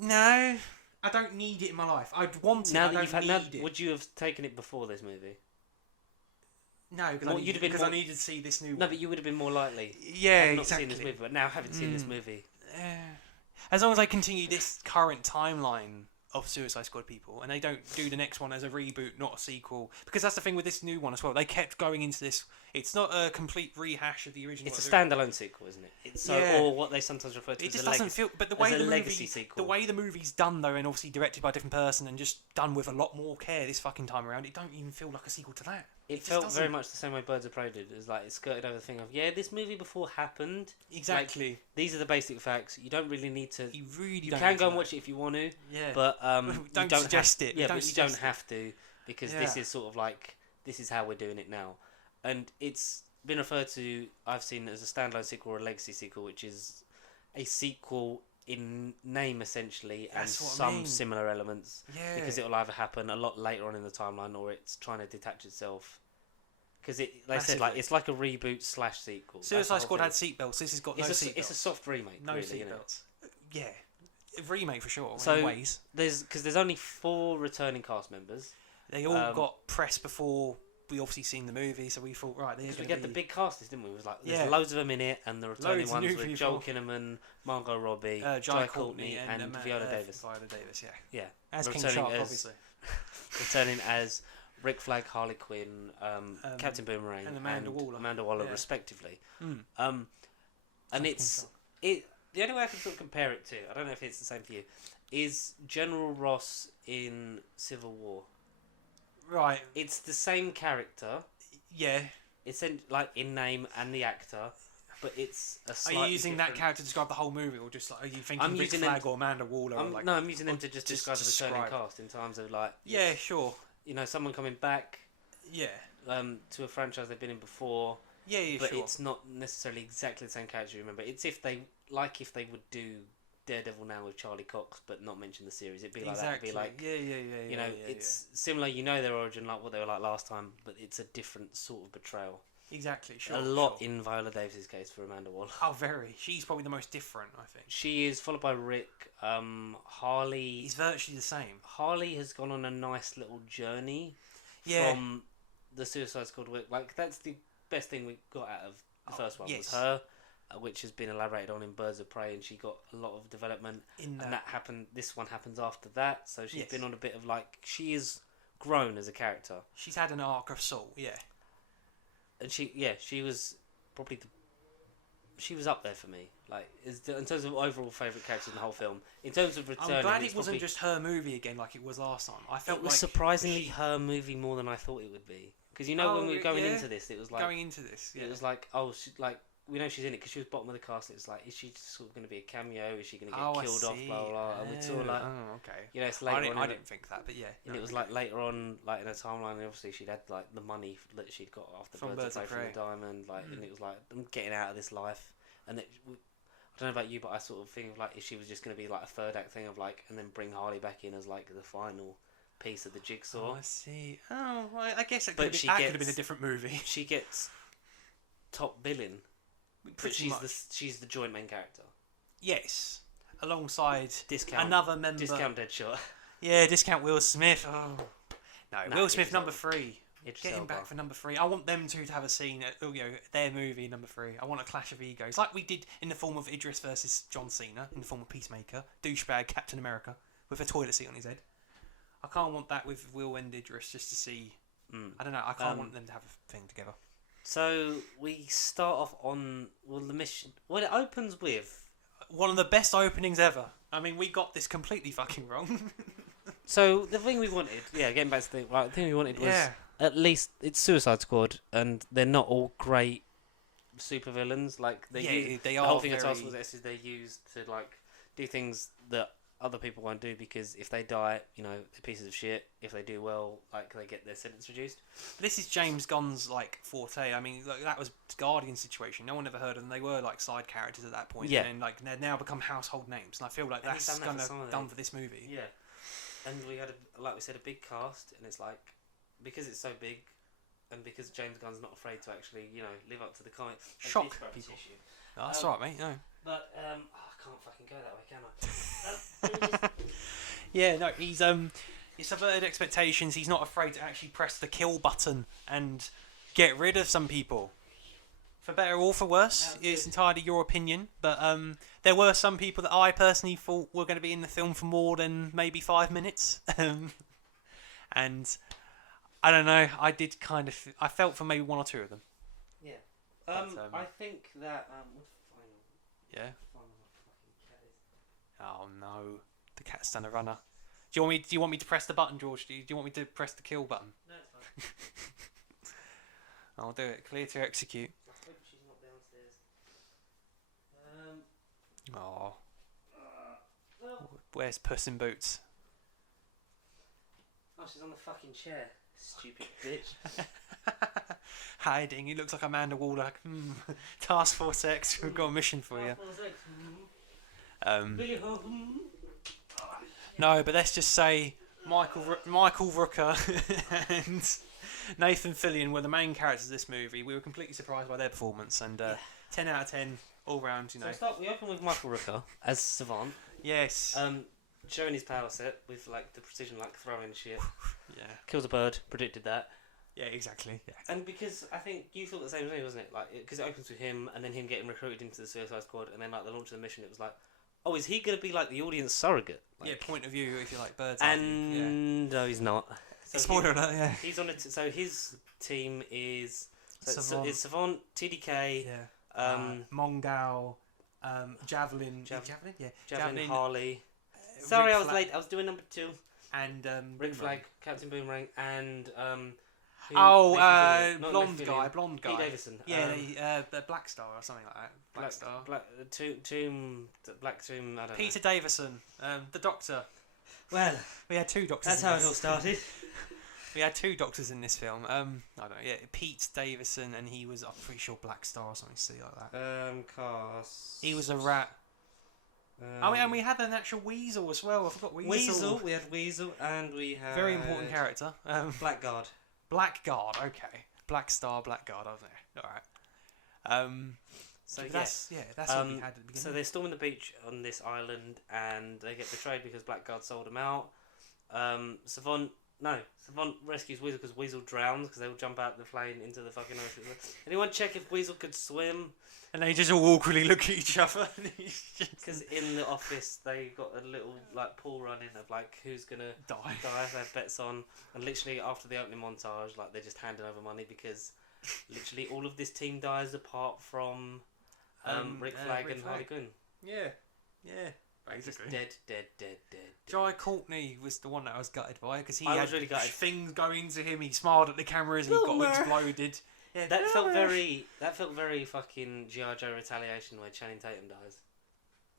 no, I don't need it in my life. I'd want it. Now I that don't need it. would you have taken it before this movie? No, because I needed to see this new one. No, but you would have been more likely. Yeah, had not exactly. seen this movie, but now having seen this movie, as long as I continue this current timeline of Suicide Squad people, and they don't do the next one as a reboot, not a sequel, because that's the thing with this new one as well. They kept going into this. It's not a complete rehash of the original. it's a standalone sequel, isn't it? It's or what they sometimes refer to it as just a doesn't feel. But the way a the legacy movie, sequel. the way the movie's done though, and obviously directed by a different person, and just done with a lot more care this fucking time around, it don't even feel like a sequel to that. It just felt doesn't- very much the same way Birds of Prey did. It was like it skirted over the thing of this movie before happened. Exactly. These are the basic facts. You don't really need to. You really You don't can need go to and know. watch it if you want to. Yeah. But Don't you don't suggest have, it. Yeah, Don't but you don't suggest it. have to because this Yeah. is sort of like this is how we're doing it now, and it's been referred to. I've seen it as a standalone sequel or a legacy sequel, which is a sequel in name essentially and That's what I some mean. similar elements. Yeah. Because it will either happen a lot later on in the timeline or it's trying to detach itself. Because they said like Massively. it's like a reboot / sequel. That's the Suicide whole Squad thing. had seatbelts. This has got no seatbelts. It's a soft remake. no really, isn't it? seatbelts. Yeah. A remake for sure. So in ways. there's only 4 returning cast members. They all got press before we obviously seen the movie, so we thought, right, there's Because we going get to the be... big cast list, didn't we? It was like there's Yeah. loads of them in it, and the returning Loads of ones new were Joel people. Kinnaman, Margot Robbie, Jai Courtney, and Viola Davis. Viola Davis, yeah. Yeah, As King returning Shark, as- obviously. returning as Rick Flag, Harley Quinn, Captain Boomerang, and Amanda Waller. Amanda Waller, Yeah. respectively. Mm. And King it's Shark. the only way I can sort of compare it to, I don't know if it's the same for you, is General Ross in Civil War. Right, It's the same character. yeah. It's in name and the actor, but it's a Are slightly you using that different- character to describe the whole movie, or just like, are you thinking I'm Rick using them Flag or Amanda Waller? Or No, I'm using them or to just just describe the returning describe. cast in terms of like Yeah, sure. someone coming back Yeah. to a franchise they've been in before, Yeah, yeah, but sure. it's not necessarily exactly the same character you remember. It's if they would do Daredevil now with Charlie Cox but not mention the series. It'd be like that. It'd Exactly. be like yeah, it's similar. You know their origin, like what they were like last time, but it's a different sort of betrayal. exactly. Sure. a lot sure. in Viola Davis's case for Amanda Waller. Oh, very. She's probably the most different, I think. She is followed by Rick. Harley. He's virtually the same. Harley has gone on a nice little journey Yeah. from the Suicide Squad work. Like that's the best thing we got out of the first one yes. was her, which has been elaborated on in Birds of Prey, and she got a lot of development. In And that happened. This one happens after that, so she's Yes. been on a bit of like she is grown as a character, she's had an arc of soul. Yeah. and she was probably she was up there for me. Like in terms of overall favourite characters in the whole film. In terms of returning, I'm glad it's it wasn't probably- just her movie again like it was last time. I felt It was like surprisingly she- her movie more than I thought it would be. Because when we were going into this, it was like going into this. Yeah. it was like we know she's in it because she was bottom of the cast. It was like, is she sort of going to be a cameo? Is she going to get killed off? Blah blah blah. And we saw like okay. it's later on. I didn't think that, but yeah. And it was like later on, like in a timeline, and obviously she'd had like the money that she'd got after From Birds of Birds Prey of from the Diamond, and it was like I'm getting out of this life. And I don't know about you, but I sort of think of like if she was just going to be like a third act thing of like, and then bring Harley back in as like the final piece of the jigsaw. Oh, I see. Oh, well, I guess But she that could have gets- been a different movie. She gets top billing, but Pretty much. she's the joint main character. Yes, alongside Discount another member. Discount Deadshot. Yeah, discount Will Smith. Oh. No, Nah, Will Smith Idris number Elba. 3. Idris Get him Elba. back for number 3. I want them two to have a scene at their movie number 3. I want a clash of egos, like we did in the form of Idris versus John Cena, in the form of Peacemaker, douchebag Captain America with a toilet seat on his head. I can't want that with Will and Idris just to see. I don't know. I can't want them to have a thing together. So we start off on the mission. Well, it opens with. One of the best openings ever. I mean, we got this completely fucking wrong. So the thing we wanted, getting back to the thing we wanted was at least it's Suicide Squad, and they're not all great supervillains. Like they the are whole thing of very... Task Force X is they're used to like do things that other people won't do because if they die, they're pieces of shit. If they do well, like they get their sentence reduced. This is James Gunn's like forte. I mean, like, that was Guardian situation. No one ever heard of them. They were like side characters at that point. Yeah. And then like they've now become household names. And I feel like And he's that's done that for kind some of of done them. for this movie. Yeah, and we had like we said a big cast, and it's like because it's so big, and because James Gunn's not afraid to actually live up to the comic. Shock Grab a people. tissue. Oh, that's right, mate. No. But I can't fucking go that way, can I? Yeah, no. He's subverted expectations. He's not afraid to actually press the kill button and get rid of some people. For better or for worse, Yeah, it's entirely your opinion. But there were some people that I personally thought were going to be in the film for more than maybe 5 minutes. And I don't know. I did kind of. I felt for maybe one or two of them. Yeah. But, I think that Yeah. Oh no, the cat's done a runner. Do you want me to press the button, George? Do you want me to press the kill button? No, it's fine. I'll do it. Clear to execute. I hope she's not downstairs. Oh, Well. where's Puss in Boots? Oh, she's on the fucking chair. Stupid bitch. Hiding. He looks like Amanda Waller. Like, Task Force X. We've got a mission for you. No, but let's just say Michael Rooker and Nathan Fillion were the main characters of this movie. We were completely surprised by their performance, and 10 out of 10 all round. You know. So we open with Michael Rooker as Savant. Yes. Showing his power set with like the precision, like throwing shit. Yeah. Kills a bird. Predicted that. Yeah, exactly. Yeah. And because I think you thought the same thing, wasn't it? Like, because it opens with him and then him getting recruited into the Suicide Squad, and then like the launch of the mission, it was like, oh, is he gonna be like the audience surrogate? Like, Yeah, point of view if you like birds. and no, he's not. So Spoiler alert. Yeah. He's on it. So his team is Savant. it's Savant, TDK, Yeah. Mongal, Javelin. Javelin? Yeah. Javelin, Harley. Sorry, I was late. I was doing number 2. And Rick Flag, Captain Boomerang, and blonde guy. Pete Davidson. Yeah, the Black Star or something like that. Black Star. Black Tomb. I don't Peter Davison, the Doctor. Well, We had 2 doctors. that's how it all started. We had 2 doctors in this film. I don't know. Yeah, Pete Davison, and he was, I'm pretty sure, Black Star or something silly like that. Cast. He was a rat. And we had an actual Weasel as well. I forgot Weasel. We had Weasel, and we had Very important character. Blackguard. Blackguard. Okay. Black Star, Blackguard. I was there. All right. So that's what we had at the beginning. So they're storming the beach on this island, and they get betrayed because Blackguard sold them out. Savant rescues Weasel because Weasel drowns because they will jump out the plane into the fucking ocean. Anyone check if Weasel could swim? And they just all awkwardly look at each other. Because in the office they got a little like pool running of like who's gonna die. They have bets on, and literally after the opening montage, like they're just handing over money because literally all of this team dies apart from Rick Flag and Harley Quinn. Yeah. Basically. Dead. Jai Courtney was the one that I was gutted by because he I had was really gutted. things going into him. He smiled at the cameras and he got exploded. Yeah, That felt very fucking G.I. Joe Retaliation where Channing Tatum dies.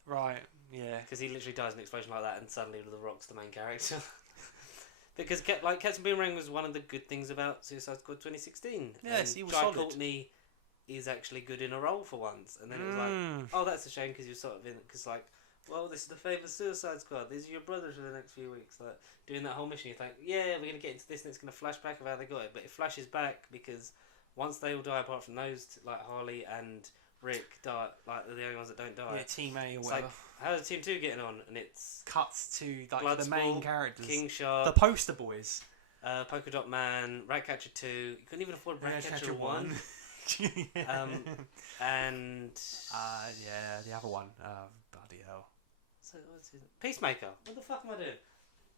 Right. Yeah. Because he literally dies in an explosion like that, and suddenly The Rock's the main character. Because like Captain Boomerang was one of the good things about Suicide Squad 2016. Yes, and he was Jai solid. Courtney is actually good in a role for once, and then it was like, oh, that's a shame because you're sort of in because like. Well, this is the favourite Suicide Squad. These are your brothers for the next few weeks. Like doing that whole mission, you think, yeah, we're gonna get into this, and it's gonna flash back of how they got it. But it flashes back because once they all die, apart from those, like Harley and Rick, die. Like they're the only ones that don't die. Yeah, Team A or It's whatever. like, how's Team 2 getting on? And it's Cuts to like the main characters, King Shark, the poster boys, Polka Dot Man, Ratcatcher 2. You couldn't even afford Ratcatcher 1. And yeah, the other one. Bloody hell. so what's his Peacemaker. What the fuck am I doing?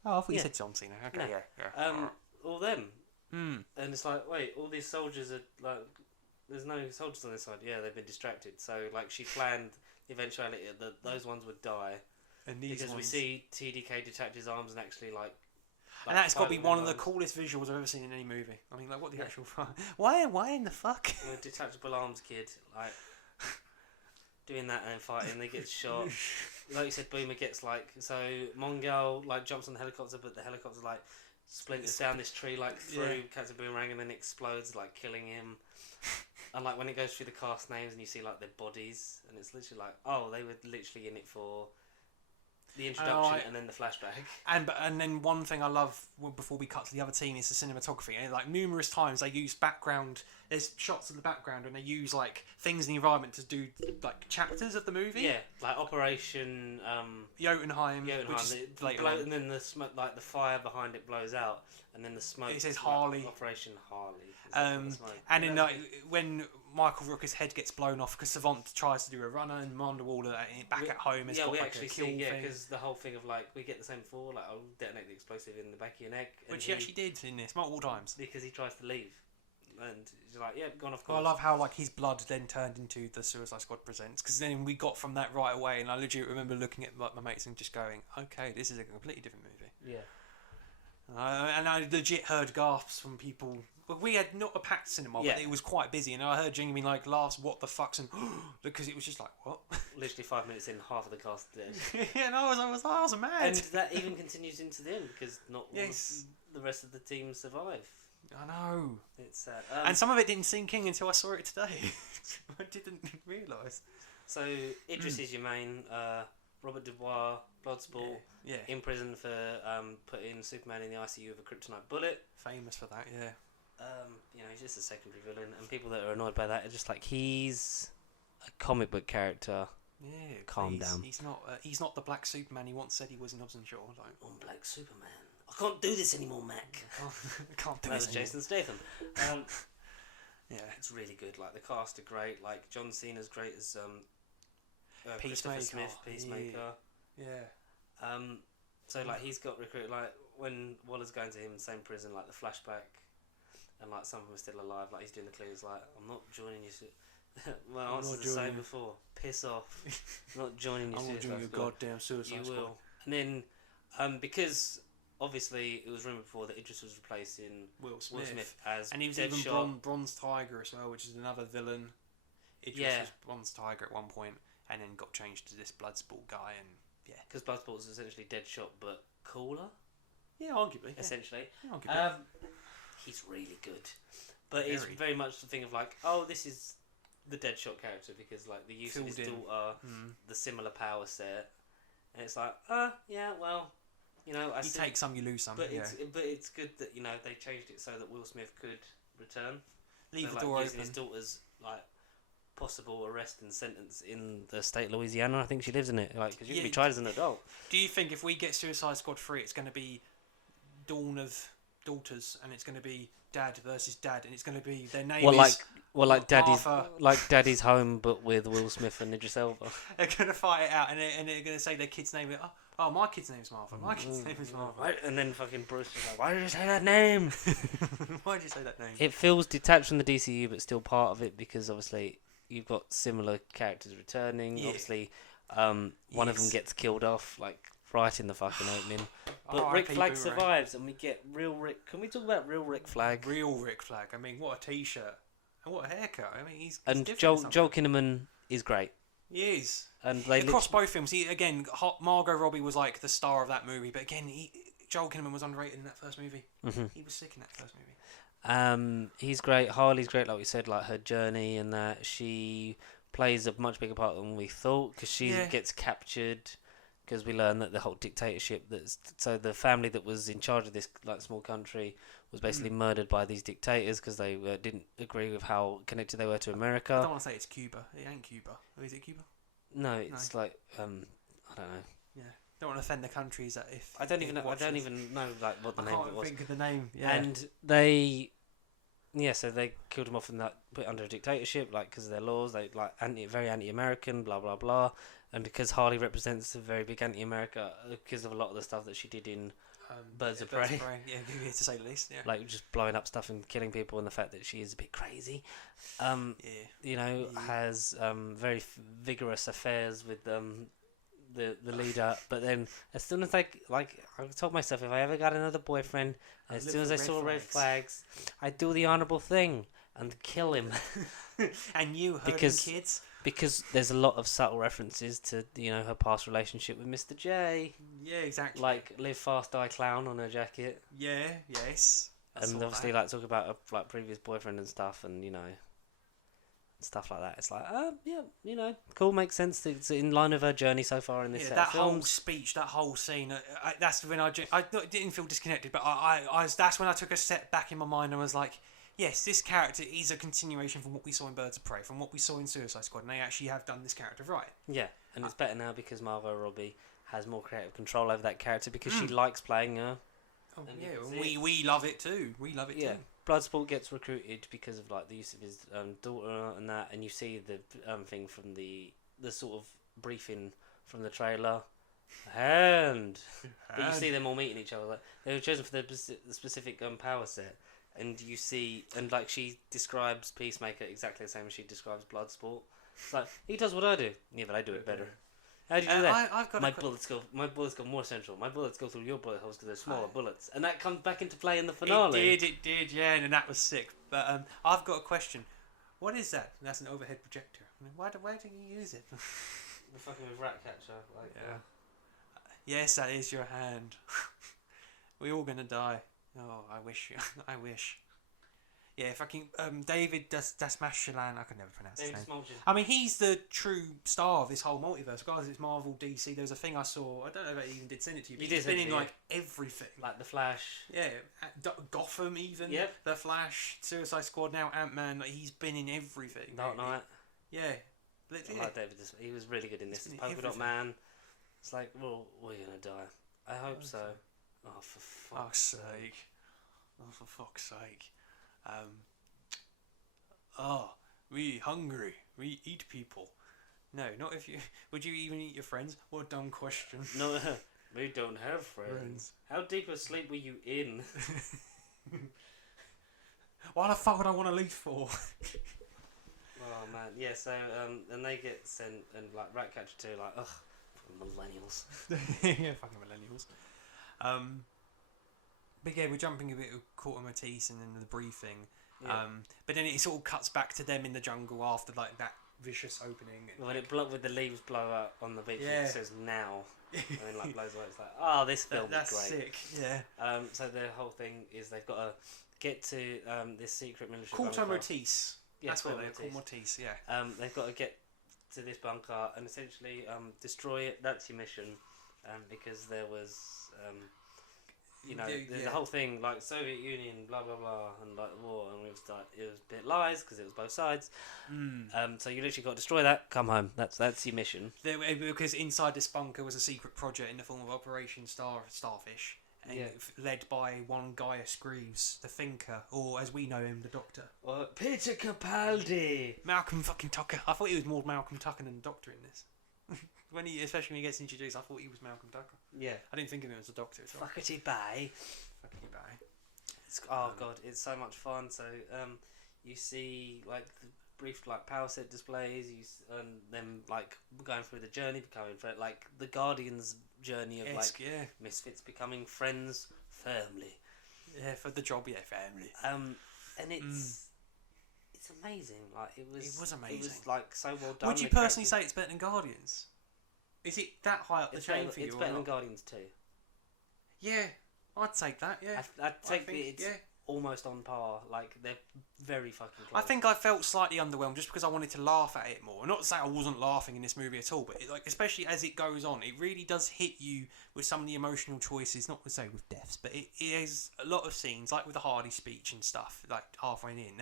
Oh, I thought you Yeah. said John Cena. Okay, No. yeah. All them. Hmm. And it's like, wait, all these soldiers are like, there's no soldiers on this side. Yeah, they've been distracted. So like, she planned the eventuality that those ones would die And these because we ones... see TDK detach his arms and actually like. And that's got to be fight with one of his the arms. coolest visuals I've ever seen in any movie. I mean, like, what the actual fuck? Why in the fuck? A detachable arms kid, like doing that and then fighting, they get shot. Like you said, Boomer gets like so. Mongal like jumps on the helicopter, but the helicopter like splinters down this tree like through Captain Boomerang and then explodes, like killing him. And like when it goes through the cast names and you see like their bodies, and it's literally like, oh, they were literally in it for the introduction and then the flashback. And then one thing I love before we cut to the other team is the cinematography. And like numerous times they use background. There's shots of the background and they use like things in the environment to do like chapters of the movie. Yeah, like Operation Jotunheim, which is later on. and then the smoke, like the fire behind it blows out, and then the smoke. It says like, Harley. Operation Harley. And then when Michael Rooker's head gets blown off because Savant tries to do a runner and Amanda Waller back at home has got we like actually a kill see, thing. because the whole thing of like we get the same before, like I'll detonate the explosive in the back of your neck, Which he actually did in this multiple times. because he tries to leave, and he's like, yeah, gone off course. Well, I love how like his blood then turned into the Suicide Squad Presents, because then we got from that right away, and I legit remember looking at like, my mates and just going, okay, this is a completely different movie. Yeah. And I legit heard gasps from people. Well, we had not a packed cinema, Yeah. but it was quite busy, and I heard genuinely like laughs, what the fucks, and because it was just like, what? Literally 5 minutes in, half of the cast are dead. Yeah, and I was mad. And that even continues into the end because not all Yes. the rest of the team survive. I know. It's sad. And some of it didn't sink in until I saw it today. I didn't realise. So Idris is your main. Robert Dubois, Bloodsport, Yeah. in prison for putting Superman in the ICU with a kryptonite bullet. Famous for that, yeah. He's just a secondary villain, and people that are annoyed by that are just like, he's a comic book character. Yeah, Calm please. down. He's not the Black Superman he once said he was in Hobbs and Shaw. Like, I'm Black Superman. I can't do this anymore, Mac. can't do That this was anymore. Jason Statham. Yeah. It's really good. Like, the cast are great. Like, John Cena's great as Christopher Peacemaker. Smith, Peacemaker. Yeah. So like he's got recruited. Like when Waller's going to him in the same prison, like the flashback, and like some of them are still alive. Like he's doing the clues. Like, I'm not joining you. My I'm answer's not the same joining. before. Piss off. I'm not joining you. I'm not doing your goddamn Suicide You Squad. will. And then because obviously it was rumoured before that Idris was replacing Will Smith. as And he was Deadshot. even Bronze Tiger as well, which is another villain. Idris Yeah. was Bronze Tiger at one point, and then got changed to this Bloodsport guy, and yeah. Because Bloodsport was essentially Deadshot, but cooler. Yeah, arguably. Essentially. Yeah, arguably. He's really good, but it's Very. very much the thing of like, oh, this is the Deadshot character because like the use of his Filled in. daughter, the similar power set, and it's like, yeah, well, I You see, take some, you lose some. but yeah. it's good that they changed it so that Will Smith could return. Leave So, the like, door using open. his daughter's like possible arrest and sentence in the state of Louisiana. I think she lives in it, like because you can be Yeah. tried as an adult. Do you think if we get Suicide Squad 3, it's going to be Dawn of Daughters, and it's going to be Dad versus Dad, and it's going to be their name Like Daddy's Martha. Daddy's Home, but with Will Smith and Idris Elba. They're going to fight it out, and they're going to say their kid's name. Oh, my kid's name's Martha. My kid's name is Martha. Right, and then fucking Bruce was like, "Why did you say that name?" Why did you say that name? It feels detached from the DCU, but still part of it because obviously you've got similar characters returning. Yeah. Obviously, one of them Yes. gets killed off like right in the fucking opening. But R.I.P. Rick Flag Boomerang. survives, and we get real Rick. Can we talk about real Rick Flag? Real Rick Flag. I mean, what a t-shirt. And what a haircut. I mean, he's And different in Joel some way. Kinnaman is great. He is. And they Across both films, Margot Robbie was like the star of that movie, but again, Joel Kinnaman was underrated in that first movie. He was sick in that first movie. He's great. Harley's great, like we said, like her journey and that she plays a much bigger part than we thought because she Yeah. gets captured because we learn that the whole dictatorship so the family that was in charge of this like small country was basically murdered by these dictators because they didn't agree with how connected they were to I America. don't want to say it's Cuba. It ain't Cuba. Or is it Cuba? No, it's like I don't know. Yeah. Don't want to offend the countries that if I don't it even know. I watches. don't even know like what the I name of can't it was. think of the name. Yeah. And they, so they killed him off and that put under a dictatorship, like because of their laws. They like very anti-American, blah blah blah. And because Harley represents a very big anti-America because of a lot of the stuff that she did in Birds of Prey, Yeah, to say the least. Yeah. like just blowing up stuff and killing people, and the fact that she is a bit crazy. Yeah. Has very vigorous affairs with the leader. But then as soon as I told myself if I ever got another boyfriend, as soon as I saw red flags, I'd do the honourable thing and kill him. And you hurting kids. Because there's a lot of subtle references to her past relationship with Mr. J. Yeah, exactly. Like live fast die clown on her jacket. Yeah. Yes. I And saw obviously that. like talk about a previous boyfriend and stuff, and stuff like that. It's like cool, makes sense. It's in line with her journey so far in this set that of whole films. speech, that whole scene. That's when I didn't feel disconnected, but that's when I took a step back in my mind and was like, yes, this character is a continuation from what we saw in Birds of Prey, from what we saw in Suicide Squad, and they actually have done this character right. Yeah, and it's better now because Margot Robbie has more creative control over that character because she likes playing her. Oh, And yeah, you can and see we love it too. We love it Yeah, too. Bloodsport gets recruited because of like the use of his daughter and that, and you see the thing from the sort of briefing from the trailer, but you see them all meeting each other. Like, they were chosen for the specific power set, and you see, and like she describes Peacemaker exactly the same as she describes Bloodsport. It's like he does what I do. Yeah, but I do it better. How do you do that? I've got My bullets go more central. My bullets go through your bullet holes because they're smaller bullets, and that comes back into play in the finale. It did, yeah, and that was sick. But I've got a question. What is that? That's an overhead projector. I mean, why do you use it? We're fucking with Ratcatcher. Like, yeah. Yes, that is your hand. We're all gonna die. Oh, I wish. I wish. Yeah, fucking David Dasmashalan. I can never pronounce his name. I mean, he's the true star of this whole multiverse. Guys, it's Marvel, DC. There was a thing I saw. I don't know if I even did send it to you. But he's been in like everything. Like The Flash. Yeah, Gotham even. Yep. The Flash, Suicide Squad, now Ant-Man. Like, he's been in everything. Dark Knight. Yeah. I like David. He was really good in this. Polka Dot Man. It's like, well, we're gonna die. I hope so. Oh, for fuck's sake. Oh, for fuck's sake. We hungry. We eat people. No, not if you. Would you even eat your friends? What a dumb question. No, we don't have friends. How deep a sleep were you in? Why the fuck would I want to leave for? Oh man, yeah. So and they get sent, and like Ratcatcher too, like ugh, millennials. Yeah, fucking millennials. But yeah, we're jumping a bit of Quarter Matisse and then the briefing. Yeah. But then it sort of cuts back to them in the jungle after like that vicious opening. When it with the leaves blow up on the beach, it says now, and then like blows away. It's like, oh, this film is great. That's sick. Yeah. So the whole thing is they've got to get to this secret military Quarter bunker. Matisse. Yeah, that's what they're called, Matisse. Yeah. They've got to get to this bunker and essentially destroy it. That's your mission, because there was. There's the whole thing like Soviet Union, blah blah blah, and like war, and it was a bit lies because it was both sides. So you literally got to destroy that. Come home. That's your mission. Because inside this bunker was a secret project in the form of Operation Starfish, and led by one Gaius Greaves, the thinker, or as we know him, the Doctor. Peter Capaldi. Malcolm fucking Tucker. I thought he was more Malcolm Tucker than the Doctor in this. Especially when he gets introduced, I thought he was Malcolm Tucker. Yeah. I didn't think of him as a Doctor at all. Fuckity bye. Fuckity bye. Oh god, it's so much fun. So you see like the brief like power set displays, and them like going through the journey, becoming like the Guardians' journey of misfits becoming friends, family. Yeah, for the job, family. And it's amazing. Like it was amazing. It was like so well done. Would you personally say it's better than Guardians? Is it that high up the chain for you? It's better than Guardians 2. Yeah, I'd take that. Yeah, I'd take it's almost on par. Like they're very fucking close. I think I felt slightly underwhelmed just because I wanted to laugh at it more. Not to say I wasn't laughing in this movie at all, but especially as it goes on, it really does hit you with some of the emotional choices. Not to say with deaths, but it is a lot of scenes like with the Hardy speech and stuff. Like halfway in,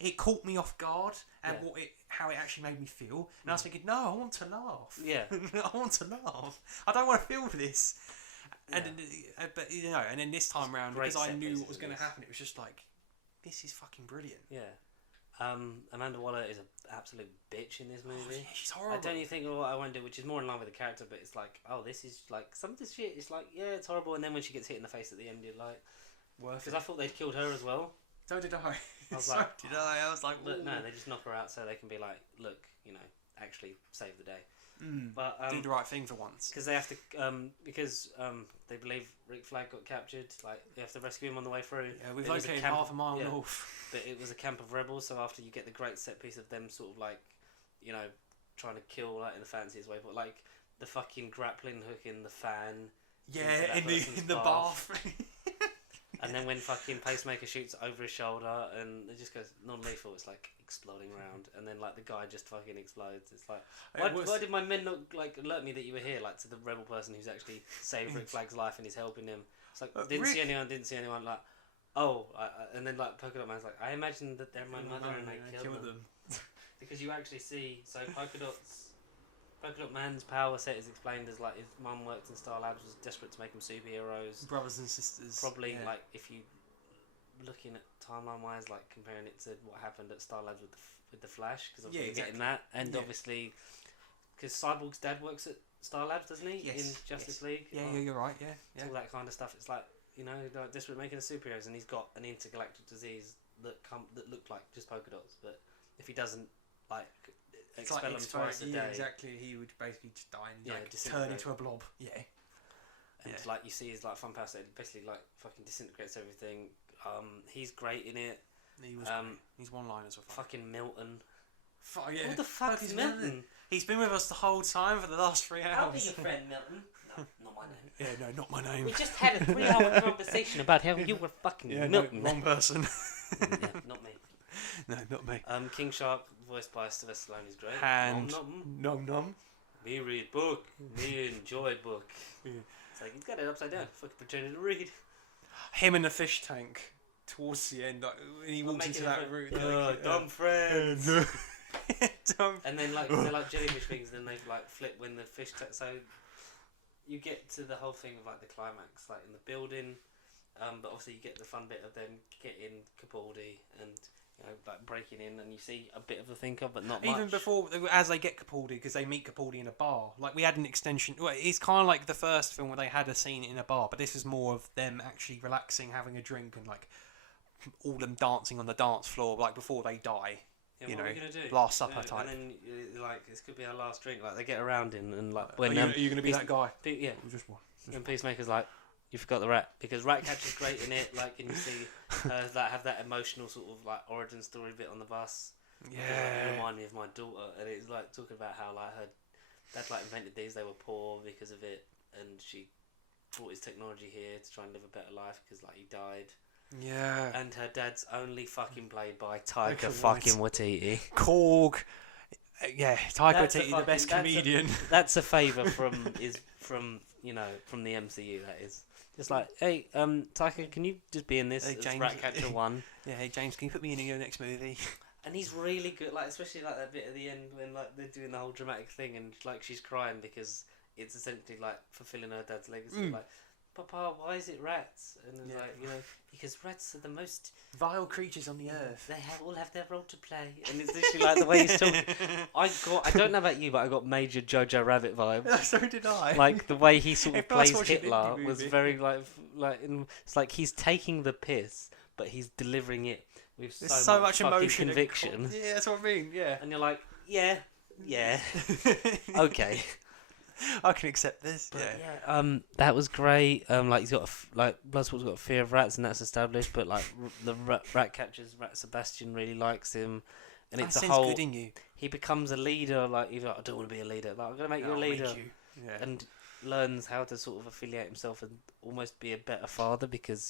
it caught me off guard and how it actually made me feel. And I was thinking, no, I want to laugh. Yeah, I want to laugh. I don't want to feel this. And but and then this time round, because I knew what was going to happen, it was just like, this is fucking brilliant. Yeah. Amanda Waller is an absolute bitch in this movie. Yeah, she's horrible. I don't even think of what I want to do, which is more in line with the character, but it's like, oh, this is like some of this shit. It's like, yeah, it's horrible, and then when she gets hit in the face at the end, you're like, because I thought they'd killed her as well. So did I. I was like, I was like, look, no, they just knock her out so they can be like, look, actually save the day. But do the right thing for once. Because they have to, because they believe Rick Flag got captured. Like they have to rescue him on the way through. Yeah, we've located half a mile north. But it was a camp of rebels. So after you get the great set piece of them, sort of like, trying to kill like in the fanciest way, but like the fucking grappling hook in the fan. Yeah, in the bath. And then when fucking Pacemaker shoots over his shoulder and it just goes non-lethal, it's like exploding around, and then like the guy just fucking explodes. It's like, why did my men not like alert me that you were here? Like to the rebel person who's actually saved Rick Flag's life and is helping him. It's like didn't see anyone. Like, and then like Polka Dot Man's like, I imagined that they're my mother and I killed them. Because you actually see Polka Dot Man's power set is explained as like his mum worked in Star Labs, was desperate to make them superheroes. Brothers and sisters. Probably like if you looking at timeline wise, like comparing it to what happened at Star Labs with the Flash, because obviously you're getting that, and obviously because Cyborg's dad works at Star Labs, doesn't he? Yes. In Justice League. Yeah, you're right. Yeah. All that kind of stuff. It's like like desperate making the superheroes, and he's got an intergalactic disease that looked like just polka dots, but if he doesn't, like expel him twice a day. Yeah, exactly. He would basically just die and turn into a blob. Yeah. And like you see his like fun pass that basically like fucking disintegrates everything. He's great in it. He was great. He's one-liners were fun. Fucking Milton. Yeah. Who the fuck is Milton? He's been with us the whole time for the last 3 hours. I'll be your friend, Milton. No, not my name. Yeah, no, not my name. We just had a 3-hour conversation about how you were fucking Milton. No, wrong person. Yeah, not me. No, not me. King Shark, voiced by Sylvester Stallone, is great. And nom. Me read book. Me enjoy book. Yeah. It's like he's got it upside down. Fucking pretending to read. Him in the fish tank towards the end, like when he walks into that room. Dumb friends. Dumb. And then like they're like jellyfish things, and then they like flip when the fish. So you get to the whole thing of like the climax, like in the building. But obviously you get the fun bit of them getting Capaldi and like breaking in, and you see a bit of the thinker, but not much. Even before, as they get Capaldi, because they meet Capaldi in a bar. Like we had an extension. Well, it's kind of like the first film where they had a scene in a bar, but this is more of them actually relaxing, having a drink, and like all them dancing on the dance floor, like before they die. Yeah, what are we gonna do? Last Supper type. And then like this could be our last drink. Like they get around in and like when are you gonna be that guy? Yeah, just one. And Peacemaker's like, you forgot the rat, because Ratcatcher's great in it. Like, and you see her have that emotional sort of like origin story bit on the bus. Yeah. Like, remind me of my daughter, and it's like talking about how like her dad like invented these. They were poor because of it, and she brought his technology here to try and live a better life because like he died. Yeah. And her dad's only fucking played by Taika fucking Waititi. Korg. Yeah, Taika Waititi, the best comedian. That's a favour from the MCU. That is just like, hey, Taika, can you just be in this? Hey, James, Ratcatcher 1. Yeah, hey James, can you put me in your next movie? And he's really good, like especially like that bit at the end when like they're doing the whole dramatic thing and like she's crying because it's essentially like fulfilling her dad's legacy. Like, Papa, why is it rats? And it's like, because rats are the most vile creatures on the earth. They all have their role to play. And it's literally like the way he's talking. I don't know about you, but I got major Jojo Rabbit vibes. So did I. Like the way he sort of plays Hitler was very it's like he's taking the piss, but he's delivering it with so much emotion, conviction. Yeah, that's what I mean. Yeah. And you're like, yeah, okay. I can accept this. But that was great. Like he's got Bloodsport's got a fear of rats, and that's established. But like the rat catchers, Rat Sebastian really likes him, and it's a whole. Good in you. He becomes a leader. Like he's like, I don't want to be a leader. Like I'm gonna make you a leader. Yeah. And learns how to sort of affiliate himself and almost be a better father because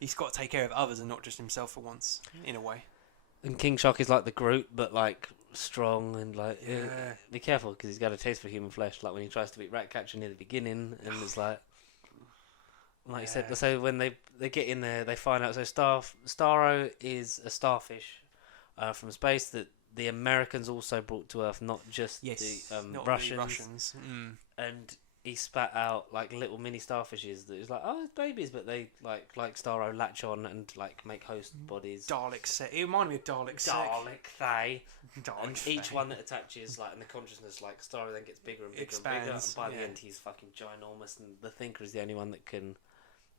he's got to take care of others and not just himself for once, in a way. And King Shark is like the Groot, but like strong and like be careful because he's got a taste for human flesh. Like when he tries to beat Ratcatcher near the beginning, and it's like you said. So when they get in there, they find out. So Starro is a starfish from space that the Americans also brought to Earth, not just the Russians. And he spat out like little mini starfishes that is like, oh, it's babies, but they like Starro latch on and like make host bodies. Dalek set. It reminded me of Dalek set. And each one that attaches like in the consciousness, like Starro then gets bigger and bigger and bigger, and by the end he's fucking ginormous, and the Thinker is the only one that can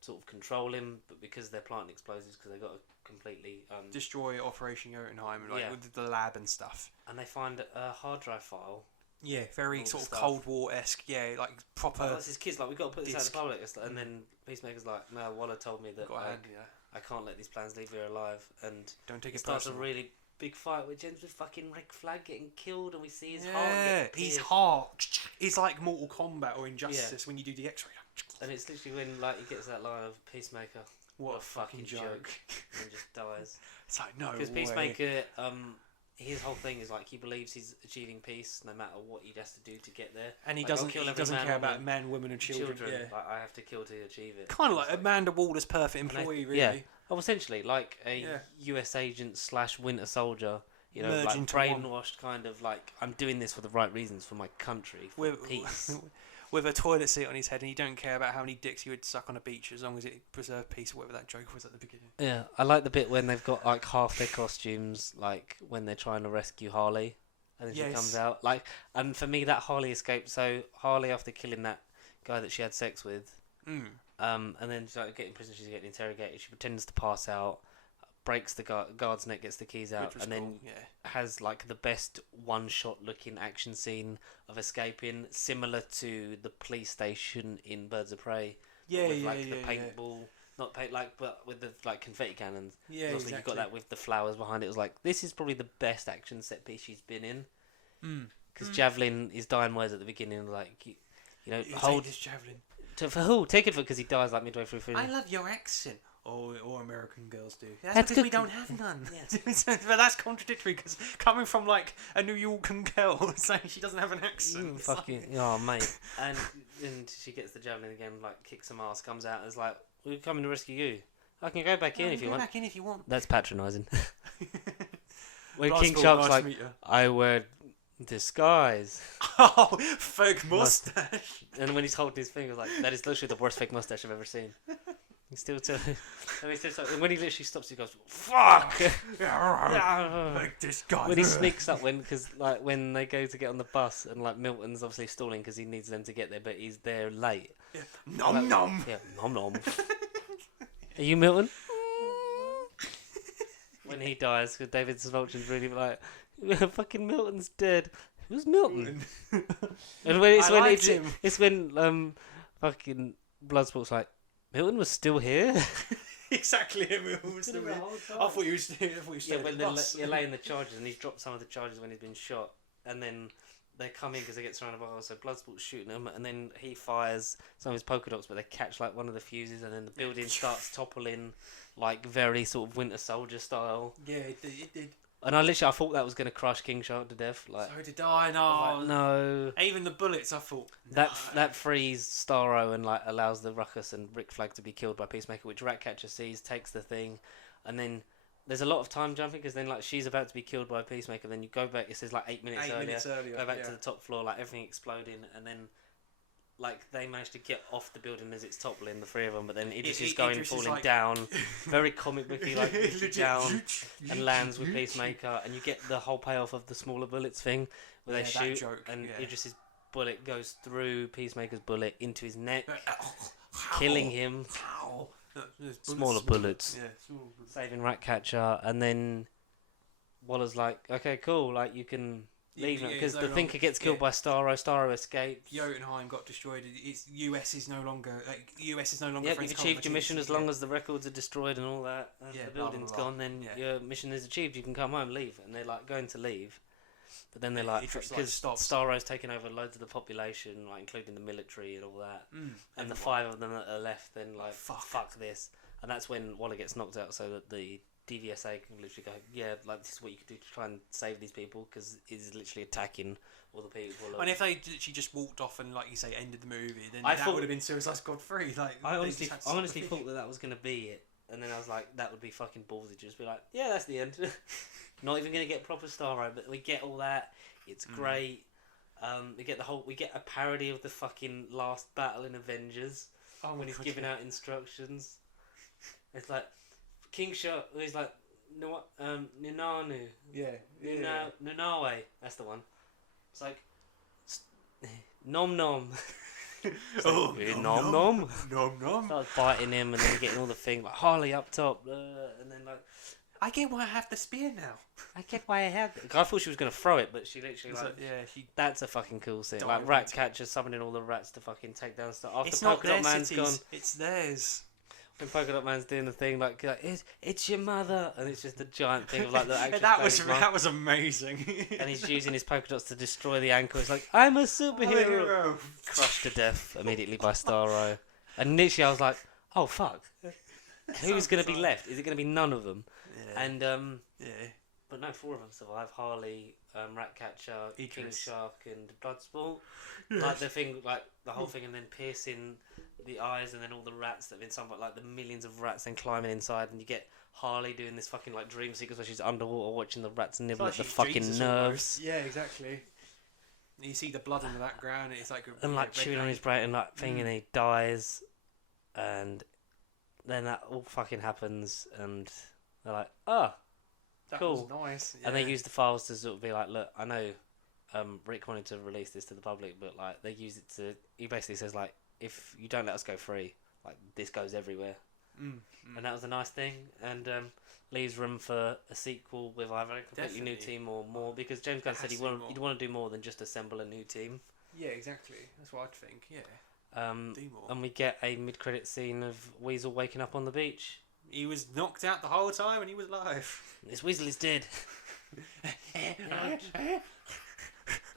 sort of control him, but because they're planting explosives because they've got to completely destroy Operation Jotunheim with the lab and stuff. And they find a hard drive file. Yeah, very sort of Cold War-esque. Yeah, like proper. Oh, that's his kids. Like, we've got to put this out in the public. And then Peacemaker's like, no, Waller told me that I can't let these plans leave here alive. And don't take it starts a really big fight which ends with fucking Rick Flag getting killed, and we see his heart. Yeah, his heart. It's like Mortal Kombat or Injustice when you do the X-ray. And it's literally when like he gets that line of Peacemaker. What a fucking joke! And just dies. It's like no way. Because Peacemaker, his whole thing is like he believes he's achieving peace no matter what he has to do to get there. And he doesn't care about men, women, and children. Yeah. Like, I have to kill to achieve it. Kind of like Amanda Waller's perfect employee, really. Yeah. Oh, essentially, like a US agent / Winter Soldier. You know, merge like into brainwashed, kind of like I'm doing this for the right reasons for my country, for peace. With a toilet seat on his head, and he don't care about how many dicks he would suck on a beach as long as it preserved peace, or whatever that joke was at the beginning. Yeah, I like the bit when they've got like half their costumes, like when they're trying to rescue Harley, and then she comes out. Like, and for me, that Harley escape. So Harley, after killing that guy that she had sex with, and then she's like getting in prison, she's getting interrogated. She pretends to pass out, breaks the guard's neck, gets the keys out, and then has like the best one-shot looking action scene of escaping, similar to the police station in Birds of Prey. With the paintball, not paint but with the like confetti cannons. Yeah, also, exactly. You got that with the flowers behind it. It was like, this is probably the best action set piece she's been in. Because Javelin is dying words at the beginning, like hold this javelin. For who? Take it because he dies like midway through film. I love your accent. Or American girls do. That's because we don't have none. But that's contradictory because coming from like a New Yorker girl saying she doesn't have an accent. Oh mate. And she gets the javelin again, like kicks some ass, comes out and is like, we're coming to rescue you. I can go back in if you want. Back in if you want. That's patronising. When King Shark's like, I wear disguise. Oh, fake mustache. And when he's holding his finger, like, that is literally the worst fake mustache I've ever seen. He's still telling. And when he literally stops, he goes, "Fuck!" Like this guy. When he sneaks up, when they go to get on the bus, and like Milton's obviously stalling because he needs them to get there, but he's there late. Yeah. Nom nom. Yeah, nom nom. Are you Milton? When he dies, because David Svulchin's really like, fucking Milton's dead. Who's Milton? And when it's when fucking Bloodsport's like, Milton was still here. Exactly, Milton was still here. I thought you were still. When they're laying the charges, and he's dropped some of the charges when he's been shot, and then they come in because they get surrounded by so Bloodsport's shooting them, and then he fires some of his polka dots, but they catch like one of the fuses, and then the building starts toppling, like very sort of Winter Soldier style. Yeah, it did. And I thought that was going to crush King Shark to death. Like, so did I. No, like, no. Even the bullets, I thought that frees Starro and like allows the Ruckus and Rick Flag to be killed by Peacemaker, which Ratcatcher sees, takes the thing, and then there's a lot of time jumping because then like she's about to be killed by Peacemaker. Then you go back. It says like 8 minutes earlier. Go back to the top floor, like everything exploding, and then like they manage to get off the building as it's toppling, the three of them, but then Idris is falling like down, very comic booky, like down, and lands with Peacemaker, and you get the whole payoff of the smaller bullets thing where they shoot, and Idris's bullet goes through Peacemaker's bullet into his neck, killing him. Smaller bullets, saving Ratcatcher, and then Waller's like, okay, cool, like you can leave because the Thinker gets killed by Starro. Starro escapes. Jotunheim got destroyed. US is no longer friends. You've achieved your mission as long as the records are destroyed and all that. And the building's gone. Then your mission is achieved. You can come home, leave, and they're like going to leave, but then they're like because Starro's taken over loads of the population, like including the military and all that, and the 5 of them that are left, then like fuck this, and that's when Waller gets knocked out, so that the DVSA can literally go, yeah, like this is what you could do to try and save these people because it's literally attacking all the people. And if they literally just walked off and, like you say, ended the movie, then that would have been Suicide Squad 3. Like, I honestly thought that was going to be it, and then I was like, that would be fucking ballsy. Just be like, yeah, that's the end. Not even going to get proper Starro, but we get all that. It's great. We get a parody of the fucking last battle in Avengers when he's giving out instructions. It's like King Shark. He's like, Nunanu. Nunawe. That's the one. It's like, nom nom. Nom nom. Nom nom. Starts biting him and then getting all the thing like Harley up top, and then like, I get why I have the spear now. I get why I have. I thought she was gonna throw it, but she literally That's a fucking cool scene. Like Ratcatcher summoning all the rats to fucking take down stuff. After Polka Dot Man's gone, it's theirs. When Polka Dot Man's doing the thing like it's your mother, and it's just a giant thing of like the actual. that was amazing. And he's using his polka dots to destroy the ankle. It's like, I'm a superhero. Crushed to death immediately by Starro. And literally I was like, oh fuck, who's gonna be left? Is it gonna be none of them? Yeah. And but no, 4 of them survive. Harley, Ratcatcher, King Shark, and Bloodsport. Yes. Like the thing, like the whole thing, and then piercing the eyes, and then all the rats that have been somewhat like the millions of rats then climbing inside, and you get Harley doing this fucking like dream sequence where she's underwater watching the rats nibble at the fucking nerves. Almost. Yeah, exactly. You see the blood in the background. It's like chewing on his brain and like thing, and he dies, and then that all fucking happens, and they're like, oh. That cool. was nice. Yeah. And they use the files to sort of be like, look, I know Rick wanted to release this to the public, but like they use it to. He basically says like, if you don't let us go free, like this goes everywhere. and that was a nice thing, and leaves room for a sequel with either a completely new Definitely. team or more, because James Gunn said has to be more. he'd want to do more than just assemble a new team. Yeah, exactly. That's what I'd think. Yeah, do more. And we get a mid-credit scene of Weasel waking up on the beach. He was knocked out the whole time, and he was alive. This Weasel is dead.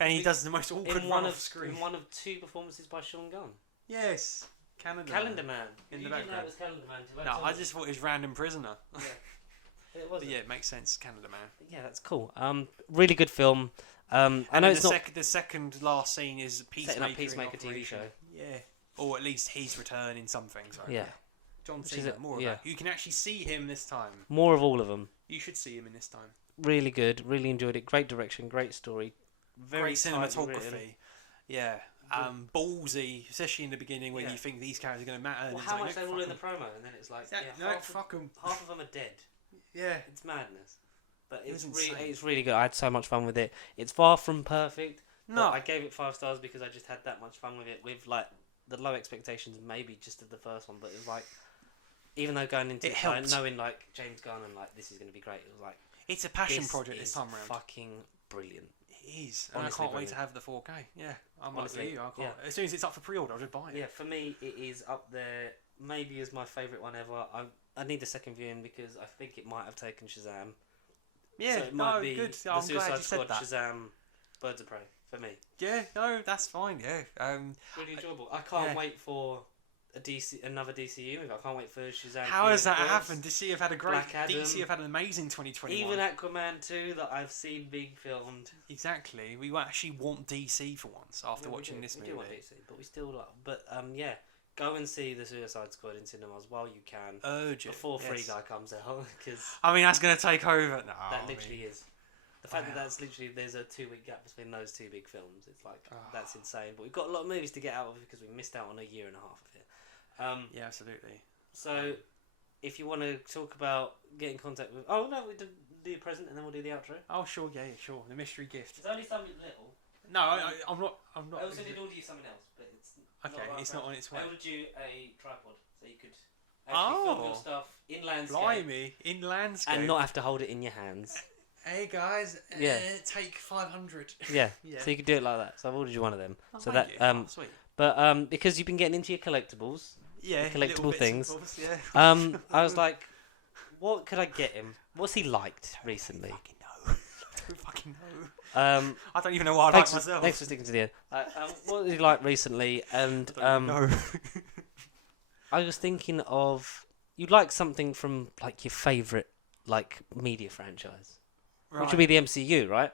And he does the most awkward run off screen. In one of 2 performances by Sean Gunn. Yes, Calendar Man. in You the didn't know background. it was Calendar Man. No, I just thought it was Random Prisoner. Yeah. It was. But yeah, it makes sense, Canada Man. Yeah, that's cool. Really good film. I know it's not the second last scene is setting up Peacemaker Peacemaker TV show. Yeah, or at least his return in some things. Right? Yeah. John Which is Cena, it- more yeah. of that. You can actually see him this time. More of all of them. You should see him in this time. Really good. Really enjoyed it. Great direction. Great story. Very Great tightly cinematography. written. Yeah. Ballsy, especially in the beginning when Yeah. you think these characters are going to matter. and Well, it's how like, much no, they were fuck in the 'em. promo, and then it's like, Yeah, yeah, no, half fuck them. of them are dead. Yeah. It's madness. But It was it's insane. really good. I had so much fun with it. It's far from perfect. No. But I gave it 5 stars because I just had that much fun with it. With like the low expectations, maybe just of the first one, but it was like, even though going into It it helped. knowing like James Gunn and like this is going to be great, it was like It's a passion this project this is time round. fucking brilliant. It is. And Honestly I can't wait brilliant. to have the 4K. Yeah. I'm Honestly, like you. I can't. yeah. As soon as it's up for pre-order, I'll just buy it. Yeah, for me it is up there. Maybe as my favourite one ever. I need the second viewing because I think it might have taken Shazam. Yeah, So it might be good. the I'm Suicide glad you Squad, said that. Shazam, Birds of Prey for me. Yeah, no, that's fine. Yeah. Really enjoyable. I can't yeah. wait for another DCU movie. I can't wait for Shazam. How has that Force. happened? DC have had a great. Black Adam. DC have had an amazing 2021. Even Aquaman 2 that I've seen being filmed. Exactly. We actually want DC for once after Yeah, watching we this do movie. want DC, but we still like. But yeah, go and see the Suicide Squad in cinemas while you can. Urge it. Before Free yes. Guy comes out, because I mean, that's going to take over. No, that I literally mean, is. The fact that Wow. that's literally there's a 2-week gap between those 2 big films, it's like Oh. that's insane. But we've got a lot of movies to get out of it because we missed out on a year and a half of it. Yeah, absolutely. So if you want to talk about getting in contact with, do the present and then we'll do the outro. Oh, sure. Yeah, sure. The mystery gift. It's only something little. No, I'm not. I'm not. I also did order you something else, but it's Okay, not it's not on its way. I ordered you a tripod so you could actually film your Oh. stuff in landscape Blimey, in landscape. and not have to hold it in your hands. Hey guys, Yeah. take 500. Yeah. Yeah. So you could do it like that. So I've ordered you one of them. Oh, so thank that you. Oh, sweet. but because you've been getting into your collectibles, Yeah, collectible little bits and things. bobs, yeah. I was like, what could I get him? What's he liked recently? I don't fucking know. Um, I don't even know what I thanks, like myself. thanks for sticking to the end. What did he like recently? And No. I was thinking of you'd like something from like your favourite like media franchise, which would be the MCU, right?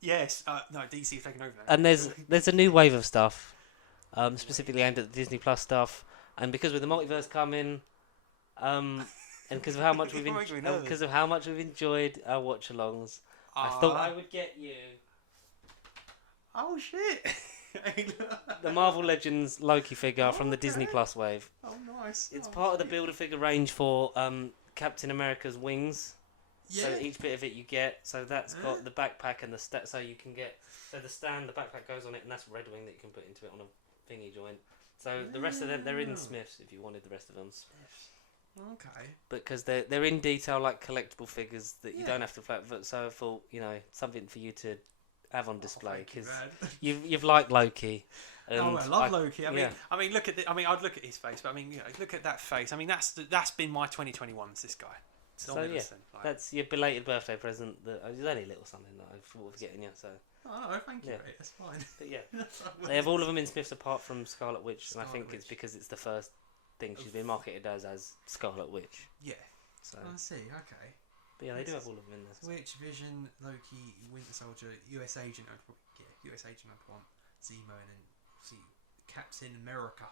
Yes. No, DC have taken over now. And there's a new wave of stuff, specifically aimed at the Disney Plus stuff, and because with the multiverse coming, and because of how much You're making me nervous. because of how much we've enjoyed our watch-alongs, I thought I would get you Oh shit! the Marvel Legends Loki figure from the Disney Okay. Plus wave. Oh nice. It's Oh, part of the sweet. Build-A-Figure range for Captain America's wings. Yeah. So each bit of it you get. So that's Yeah. got the backpack and the so you can get the stand, the backpack goes on it, and that's Red Wing that you can put into it on a thingy joint. So the rest of them they're in Yeah. Smiths if you wanted the rest of them. Okay. Because they're in detail like collectible figures that you Yeah. don't have to flat. So I thought something for you to have on display Thank you, because man. you've liked Loki. And Oh, I love Loki. yeah. I mean, look at I'd look at his face, but I mean, look at that face. I mean, that's been my 2021. This guy. So yeah, that's your belated birthday present. That it was only a little something that I thought of getting you. So, Oh no, thank you, Yeah. mate. That's fine. but yeah, they have all of them in Smiths apart from Scarlet Witch, and I think Scarlet it's Witch. because it's the first thing she's been marketed as Scarlet Witch. Yeah. So, I see. Okay. but yeah, they do This have all of them in there. Witch, Vision, Loki, Winter Soldier, US Agent. US Agent number 1, Zemo, and then see Captain America,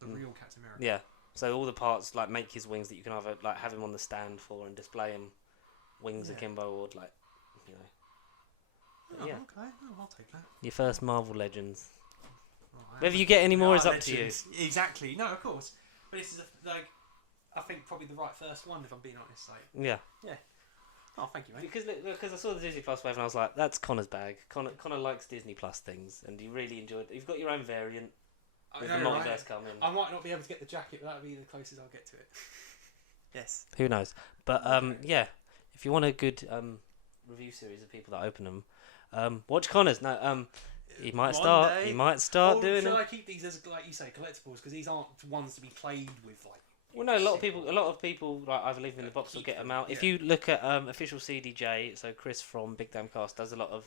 the real Captain America. Yeah. So all the parts like make his wings that you can either like have him on the stand for and display him wings Yeah. akimbo or like Oh, yeah. okay. Oh, I'll take that. Your first Marvel Legends. Right. Whether you get any more We is are up to you. legends. Exactly. No, of course. But this is I think probably the right first one if I'm being honest. Like, Yeah. oh, thank you, mate. Because I saw the Disney Plus wave and I was like, that's Connor's bag. Connor likes Disney Plus things, and he really enjoyed. You've got your own variant with the multiverse coming. I might not be able to get the jacket, but that'll be the closest I'll get to it. Yes. Who knows? But yeah, if you want a good review series of people that open them, watch Connor's. No, he might start. Day. He might start doing should it. I keep these as, like you say, collectibles? Because these aren't ones to be played with, like. Well, no, a lot of people like either leave them in the box or get them out. If you look at official CDJ, so Chris from Big Damn Cast does a lot of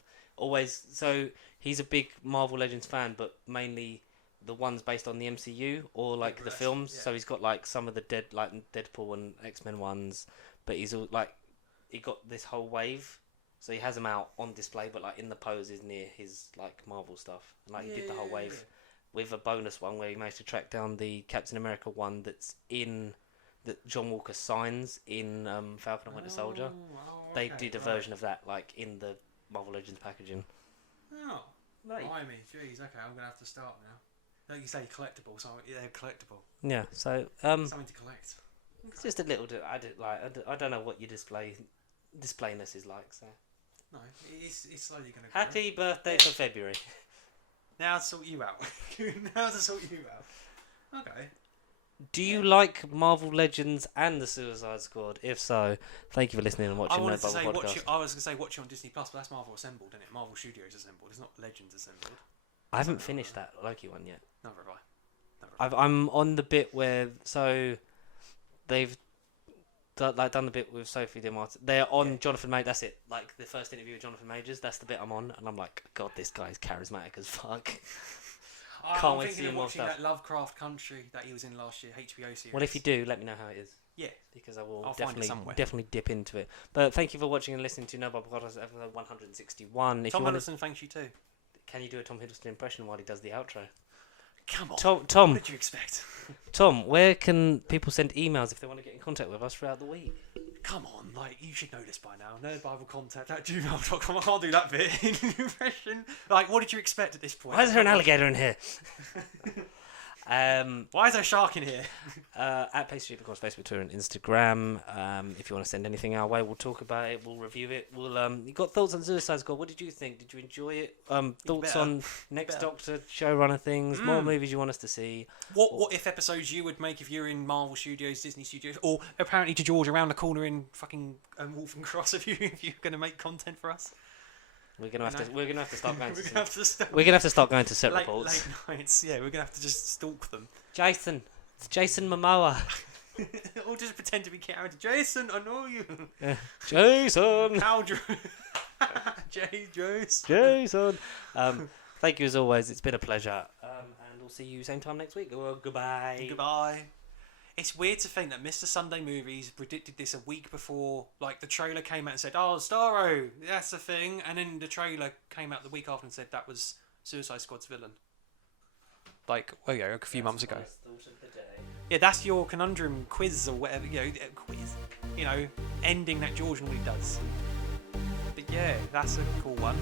so he's a big Marvel Legends fan, but mainly the ones based on the MCU or like the films. Yeah. So he's got like some of the Deadpool and X-Men ones, but he's all like he got this whole wave. So he has them out on display, but like in the poses near his like Marvel stuff, and like he did the whole wave. Yeah. With a bonus one where he managed to track down the Captain America one that John Walker signs in Falcon and Winter Soldier. They did a version of that like in the Marvel Legends packaging. Oh, blimey, jeez. Okay, I'm gonna have to start now. Like you say, collectible, so they're collectible. Yeah, so something to collect. It's just a little. I don't know what your displayness is like. So no, it's slowly gonna. Happy birthday for February. Now to sort you out. Okay. Do you like Marvel Legends and the Suicide Squad? If so, thank you for listening and watching No Bubble Podcast. I was going to say watch it on Disney Plus, but that's Marvel Assembled, isn't it? Marvel Studios Assembled. It's not Legends Assembled. I haven't finished that Loki one yet. Never have I. I'm on the bit where they've done the bit with Sophie DeMartin. They're on Jonathan Majors. That's it. Like the first interview with Jonathan Majors. That's the bit I'm on, and I'm like, God, this guy's charismatic as fuck. Can't wait to see more stuff. That Lovecraft Country that he was in last year, HBO series. Well, if you do, let me know how it is. Yeah, because I'll definitely dip into it. But thank you for watching and listening to No Bubble Podcast episode 161. Tom Hiddleston, thanks you too. Can you do a Tom Hiddleston impression while he does the outro? Come on, Tom. What did you expect? Tom, where can people send emails if they want to get in contact with us throughout the week? Come on, like you should know this by now. nerdbiblecontact@gmail.com. I can't do that bit in impression. Like, what did you expect at this point? Why is there an alligator in here? Why is there a shark in here? At Pay Street, of course, Facebook, Twitter, and Instagram. If you want to send anything our way, we'll talk about it. We'll review it. You got thoughts on Suicide Squad? What did you think? Did you enjoy it? Thoughts on next Doctor showrunner things? More movies you want us to see? What if episodes you would make if you're in Marvel Studios, Disney Studios, or apparently to George around the corner in fucking Wolfen Cross? If you're going to make content for us. We're gonna have to start going. We're gonna have to start going to set reports. Late nights. Yeah, we're gonna have to just stalk them. Jason, it's Jason Momoa. Or just pretend to be character. Jason, I know you. Jason. Jason. Thank you as always. It's been a pleasure. And we'll see you same time next week. Well, goodbye. Goodbye. It's weird to think that Mr. Sunday Movies predicted this a week before, like the trailer came out and said, "Oh, Starro, that's a thing," and then the trailer came out the week after and said that was Suicide Squad's villain. Like, a few months ago. Yeah, that's your conundrum quiz or whatever, quiz. Ending that George normally does. But yeah, that's a cool one.